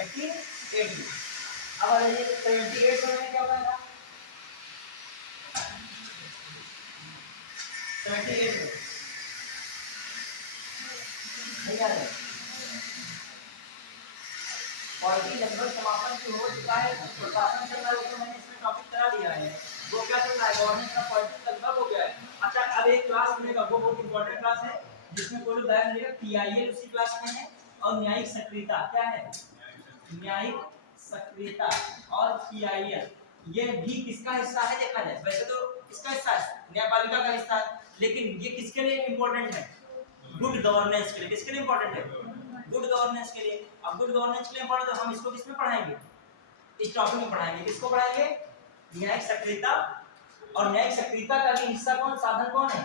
88 में। अब आ जाइए 78 में क्या बताया था? 78 में नहीं याद है? पॉलिटी लगभग समापन की हो चुका है, प्रशासन चल रहा है, तो मैंने इसमें टॉपिक करा दिया है। वो क्या चल रहा है? गवर्नेंस का पॉलिटी लगभग हो गया है। अच्छा, अब एक क्लास मिलेगा, वो बहुत इंपॉर्टेंट क्लास है, जिसमें कोई बैग मिलेगा, पीआईएल उसी क्लास में है। और न्यायिक सक्रियता क्या है? न्यायिक सक्रियता और पीआईएल, ये भी किसका हिस्सा है? देखा जाए वैसे तो किसका हिस्सा है? न्यायपालिका का हिस्सा है, लेकिन ये किसके लिए इंपॉर्टेंट है? गुड गवर्नेंस के लिए। किसके लिए इंपॉर्टेंट है? गुड गवर्नेंस के लिए। अब गुड गवर्नेंस के लिए इंपॉर्टेंट, तो हम इसको किसमें पढ़ाएंगे? इस टॉपिक में पढ़ाएंगे। किसको पढ़ाएंगे? न्यायिक सक्रियता। और न्यायिक सक्रियता का भी हिस्सा कौन, साधन कौन है?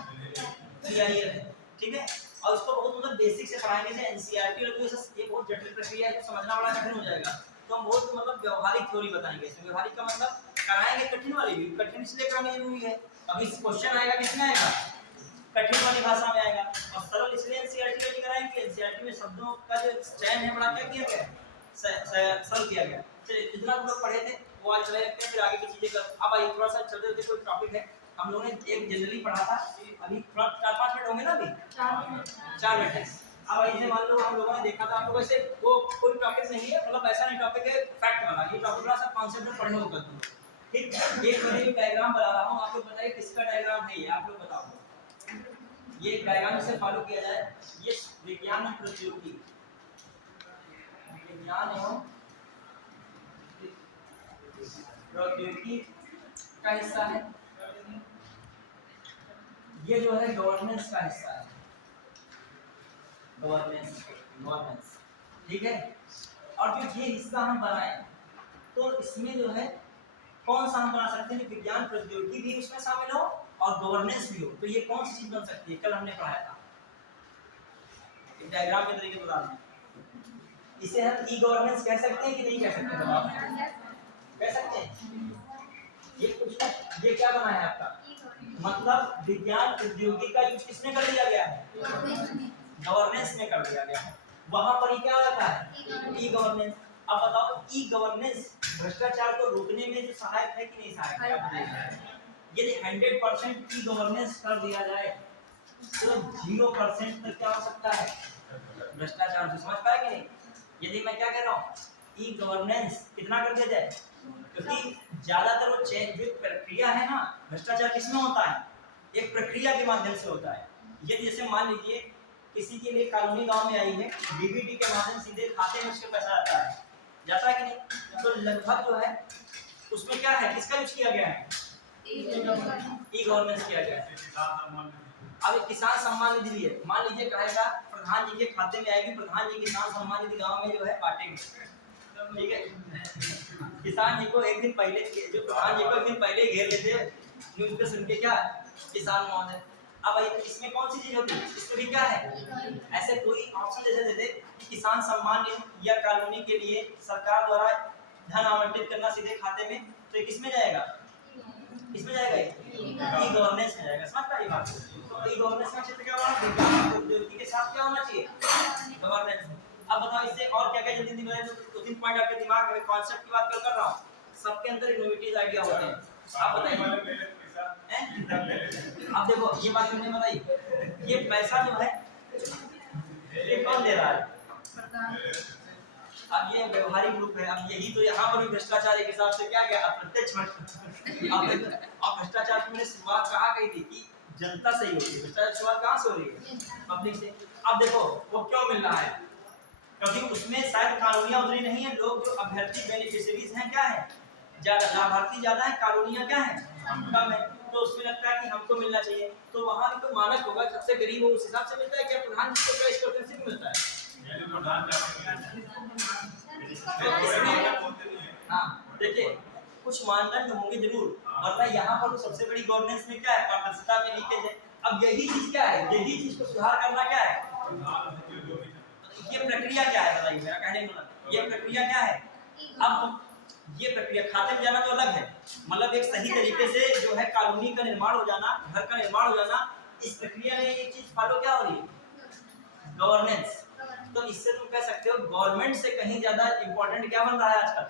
पीआईएल है। ठीक है, और इसको बहुत मतलब बेसिक से पढ़ाएंगे, जैसे एनसीईआरटी और ये बहुत जटिल प्रक्रिया है, तो समझना बड़ा कठिन हो जाएगा। तो हम बहुत मतलब व्यवहारिक थ्योरी बताएंगे इसमें। व्यवहारिक का मतलब कराएंगे कठिन वाली भी, कठिन इसलिए करानी जरूरी है, अभी क्वेश्चन आएगा किसमें आएगा? कठिन वाली भाषा में आएगा। और सरल इसलिए एनसीईआरटी वाली कराएंगे, एनसीईआरटी में शब्दों का जो चयन है बड़ा क्या किया गया है? सरल किया गया। चलिए, इतना हम लोग पढ़े थे वो आज चले जाते हैं, फिर आगे की चीजें कर। अब आइए थोड़ा सा चलते चलते कोई टॉपिक है, हम लोगों ने एक जनरली पढ़ा था, अभी थोड़ा 4-5 मिनट होंगे ना, अभी 4 मिनट है। अब ऐसे मान लो हम लोगों ने देखा था, आप लोगों से वो कोई टॉपिक नहीं है, मतलब ऐसा नहीं टॉपिक है, फैक्ट वाला ये टॉपिक थोड़ा सा कॉन्सेप्ट में पढ़ने को करते हैं। ठीक, ये मैंने डायग्राम बना रहा हूँ, आप लोग बताइए किसका डायग्राम है ये, आप लोग बताओ। ये डायग्राम से फॉलो किया जाए, ये विज्ञान एवं प्रौद्योगिकी, विज्ञान एवं प्रौद्योगिकी का हिस्सा है। ये जो है गवर्नेंस का हिस्सा है, गवर्नेंस। ठीक है, और जो ये हिस्सा हम बनाए, तो इसमें जो है कौन सा हम बना सकते हैं? विज्ञान प्रौद्योगिकी भी उसमें शामिल हो और गवर्नेंस भी हो, तो ये कौन सी चीज बन सकती है? कल हमने पढ़ाया था, एक डायग्राम के तरीके बता दें। इसे हम ई गवर्नेंस कह सकते हैं कि नहीं कह सकते? कह सकते हैं। ये क्या बना है आपका, मतलब विज्ञान प्रौद्योगिकी का यूज किसने कर दिया गया है, गवर्नेंस में कर दिया गया है। वहां पर ही क्या होता है, ई गवर्नेंस। अब बताओ ई गवर्नेंस भ्रष्टाचार को रोकने में जो सहायक है कि नहीं सहायक है, आप बताइए। यदि 100% ई गवर्नेंस कर दिया जाए तो 0% तक क्या हो सकता है, भ्रष्टाचार से। समझ पाए कि नहीं? यदि मैं क्या कह रहा हूँ, ई गवर्नेंस कितना कर दिया जाए, क्योंकि ज्यादातर वो चेंज जो प्रक्रिया है ना, भ्रष्टाचार किसमें होता है, एक प्रक्रिया के माध्यम से होता है। यदि जैसे मान लीजिए किसी के लिए कॉलोनी गांव में आई है, डीबीटी के माध्यम सीधे खाते में उसके पैसा जाता है कि नहीं, तो लगभग जो है उसमें क्या है, किसका यूज किया गया है, ई गवर्नेंस किया गया है। अब एक किसान सम्मान निधि है, मान लीजिए कहेगा प्रधान जी के खाते में आएगी, प्रधान जी किसान सम्मान निधि गांव में जो है बांटेंगे, ठीक है। किसान जी को एक दिन पहले, जो प्रधान जी को एक दिन पहले घेर लेते हैं न्यूज पे सुन के, क्या किसान महोदय। अब इसमें कौन सी चीज होती है, इसमें भी क्या है, ऐसे कोई ऑप्शन जैसे दे दे कि किसान सम्मान निधि या कॉलोनी के लिए सरकार द्वारा धन आवंटित करना सीधे खाते में, तो ये किसमें जाएगा, किसमें जाएगा, ई गवर्नेंस में जाएगा। समझ पाइए बात। तो ई गवर्नेंस का क्षेत्र क्या होगा, विज्ञान प्रौद्योगिकी के साथ क्या होना चाहिए, गवर्नेंस। अब बताओ इससे और क्या क्या जल्दी बताइए, दो तीन पॉइंट आपके दिमाग में, कॉन्सेप्ट की बात कर रहा हूं, सबके अंदर इनोवेटिव आइडिया होते हैं। आप बताइए, अब देखो ये बात मैंने बताई, ये पैसा जो है ये कौन दे रहा है, अब ये व्यवहारिक रूप है। अब यही तो यहाँ पर भी भ्रष्टाचार एक हिसाब से क्या गया, अप्रत्यक्ष अब भ्रष्टाचार की मैंने शुरुआत कहाँ गई थी कि जनता से ही होती है, भ्रष्टाचार की शुरुआत कहाँ से हो रही है, पब्लिक से। अब देखो वो क्यों मिल रहा है, क्योंकि उसमें शायद कानूनियां उतरी नहीं है, लोग जो अभ्यर्थी बेनिफिशियरीज हैं क्या है ज्यादा, लाभार्थी ज्यादा है, कानूनियां क्या है कम है, तो उसमें लगता है कि हमको मिलना चाहिए। तो वहां भी तो मानक होगा, सबसे गरीब हो उस हिसाब से मिलता है क्या, प्रधान जी को क्या इस प्रकार से मिलता है। हाँ देखिए कुछ मानदंड होंगे जरूर, वरना यहाँ पर तो सबसे बड़ी गवर्नेंस में क्या है, पारदर्शिता में लीकेज है। अब यही चीज क्या है, यही चीज को सुधार करना क्या है, ये प्रक्रिया क्या है बताइए, मेरा कहने का मतलब ये प्रक्रिया क्या है। अब ये प्रक्रिया खाते में जाना तो अलग है, मतलब एक सही तरीके से जो है कॉलोनी का निर्माण हो जाना, घर का निर्माण हो जाना, इस प्रक्रिया में एक चीज फॉलो क्या हो रही है, गवर्नेंस। तो इससे तुम कह सकते हो गवर्नमेंट से कहीं ज्यादा इंपॉर्टेंट क्या बन रहा है आजकल,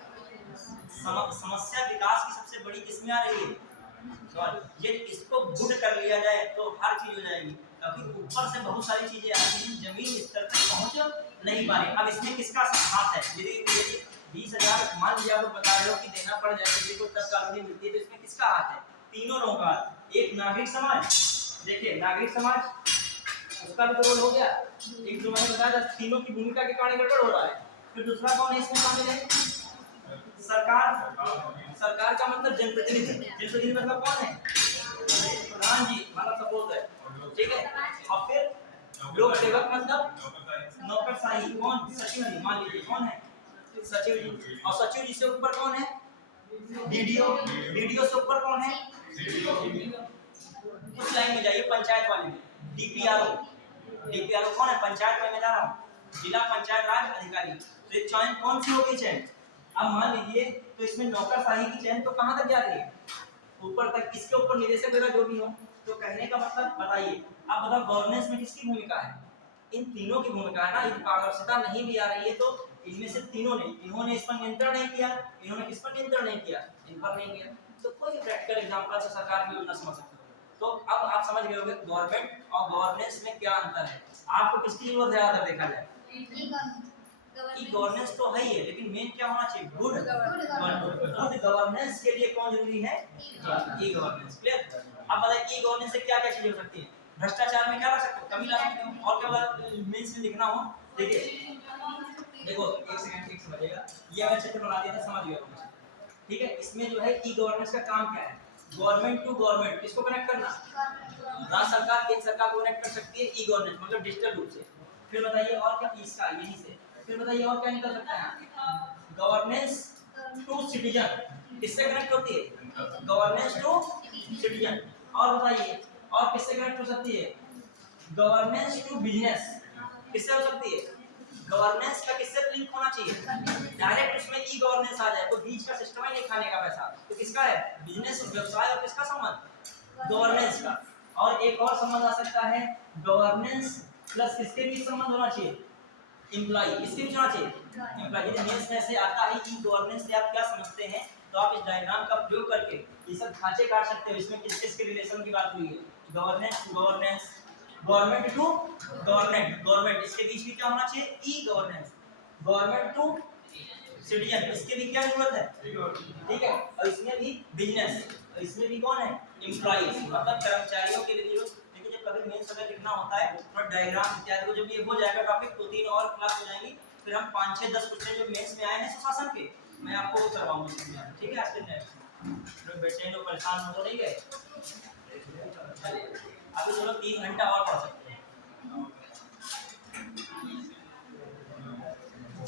समस्या विकास की सबसे बड़ी किस्में आ रही है। ये इसको गुड कर लिया जाए तो हर चीज हो जाएगी, क्योंकि ऊपर से बहुत सारी चीजें आती हैं, जमीन स्तर तक पहुंच नहीं पा रही। अब इसमें किसका हाथ है, यदि 20,000 मान लिया तो बता रहे हो कि देना पड़ जाए किसी को तब कॉलोनी मिलती है, तो इसमें किसका हाथ है, तीनों लोगों का। एक नागरिक समाज, देखिए नागरिक समाज उसका भी तो रोल हो गया, एक जो मैंने बताया था तीनों की भूमिका के कारण गड़बड़ हो रहा है। फिर दूसरा कौन है इसमें शामिल है, सरकार। सरकार का मतलब जनप्रतिनिधि, जनप्रतिनिधि मतलब कौन है, प्रधान जी मतलब सपोज है, ठीक है। और फिर लोक सेवक मतलब नौकरशाही, कौन, सचिव जी, मान लीजिए कौन है, सचिव जी। और सचिव जी से ऊपर कौन है, डीडीओ, डीडीओ से ऊपर कौन है, उस लाइन में जाइए पंचायत वाले में, डीपीआरओ, डीपीआरओ कौन है, पंचायत में मैं जा रहा हूँ, जिला पंचायत राज अधिकारी। तो ये चयन कौन सी होगी चयन, अब मान लीजिए तो इसमें नौकरशाही की चयन तो कहाँ तक जा रही है, ऊपर तक, इसके ऊपर निदेशक वगैरह जो भी हो। तो कहने का मतलब बताइए, अब बताओ गवर्नेंस में किसकी भूमिका है, इन तीनों की भूमिका है ना। यदि पारदर्शिता नहीं भी आ रही है तो इनमें से तीनों ने, इन्होंने इस पर नियंत्रण नहीं किया, इन्होंने किस पर नियंत्रण नहीं किया, इन पर नहीं किया। तो कोई प्रैक्टिकल एग्जांपल से सरकार की योजना समझ सकते हो। तो अब आप समझ गए होंगे गवर्नमेंट और गवर्नेंस में क्या अंतर है। आपको किसकी जरूरत है अगर देखा जाए, ई गवर्नेंस तो है ही है, लेकिन मेन क्या होना चाहिए, गुड गवर्नेंस। गुड गवर्नेंस के लिए कौन जरूरी है, ई गवर्नेंस। क्लियर। अब बताइए ई गवर्नेंस से क्या क्या चीजें हो सकती है, भ्रष्टाचार में क्या ला सकते हो, कमी ला सकते हो, और क्या मेंस में लिखना हो। देखिए देखो एक सेकंड ठीक समझिएगा, ये अगर चित्र बना दिया तो समझ गया, ठीक है। इसमें जो है ई गवर्नेंस का काम क्या है, गवर्नमेंट टू गवर्नमेंट किसको कनेक्ट करना, राज्य सरकार केंद्र सरकार को कनेक्ट कर सकती है ई गवर्नेंस मतलब डिजिटल रूप से। फिर बताइए और क्या इसका यही से, फिर बताइए और क्या निकल सकता है, गवर्नेंस टू सिटीजन किससे कनेक्ट होती है, गवर्नेंस टू सिटीजन। और बताइए और किससे कनेक्ट हो सकती है, गवर्नेंस टू बिजनेस किससे हो सकती है, गवर्नेंस का किससे लिंक होना चाहिए, डायरेक्ट उसमें ई ई गवर्नेंस आ जाए तो बीच का सिस्टम ही नहीं खाने का पैसा, तो किसका है? बिजनेस व्यवसाय और किसका संबंध? गवर्नेंस का। और एक और संबंध आ सकता है गवर्नेंस प्लस किसके बीच संबंध होना चाहिए? एम्प्लॉय। किसके बीच होना चाहिए? एम्प्लॉय। यदि मेंस में से आता है ई गवर्नेंस से आप क्या समझते हैं, तो आप इस डायग्राम का प्रयोग करके ये सब ढांचे काट सकते हो। इसमें किस किस के रिलेशन की बात हुई है? Governance to governance, government to government, government इसके बीच भी क्या होना चाहिए? E governance. Government to citizen, इसके भी क्या जरूरत है? ठीक है। और इसमें भी बिजनेस, और इसमें भी कौन है? एम्प्लॉइज, मतलब कर्मचारियों के लिए जरूरत। लेकिन जब कभी मेंस वगैरह लिखना होता है तो डायग्राम इत्यादि को जब ये हो जाएगा टॉपिक, तो 3 और क्लास हो जाएंगी, फिर हम 5 6 10 क्वेश्चन जो मेंस में आए हैं सुशासन के, मैं आपको वो करवाऊंगा। ठीक है, आज के नेक्स्ट लोग बैठे हैं, लोग परेशान हो तो नहीं गए। अभी चलो 3 घंटा और पढ़ सकते हैं।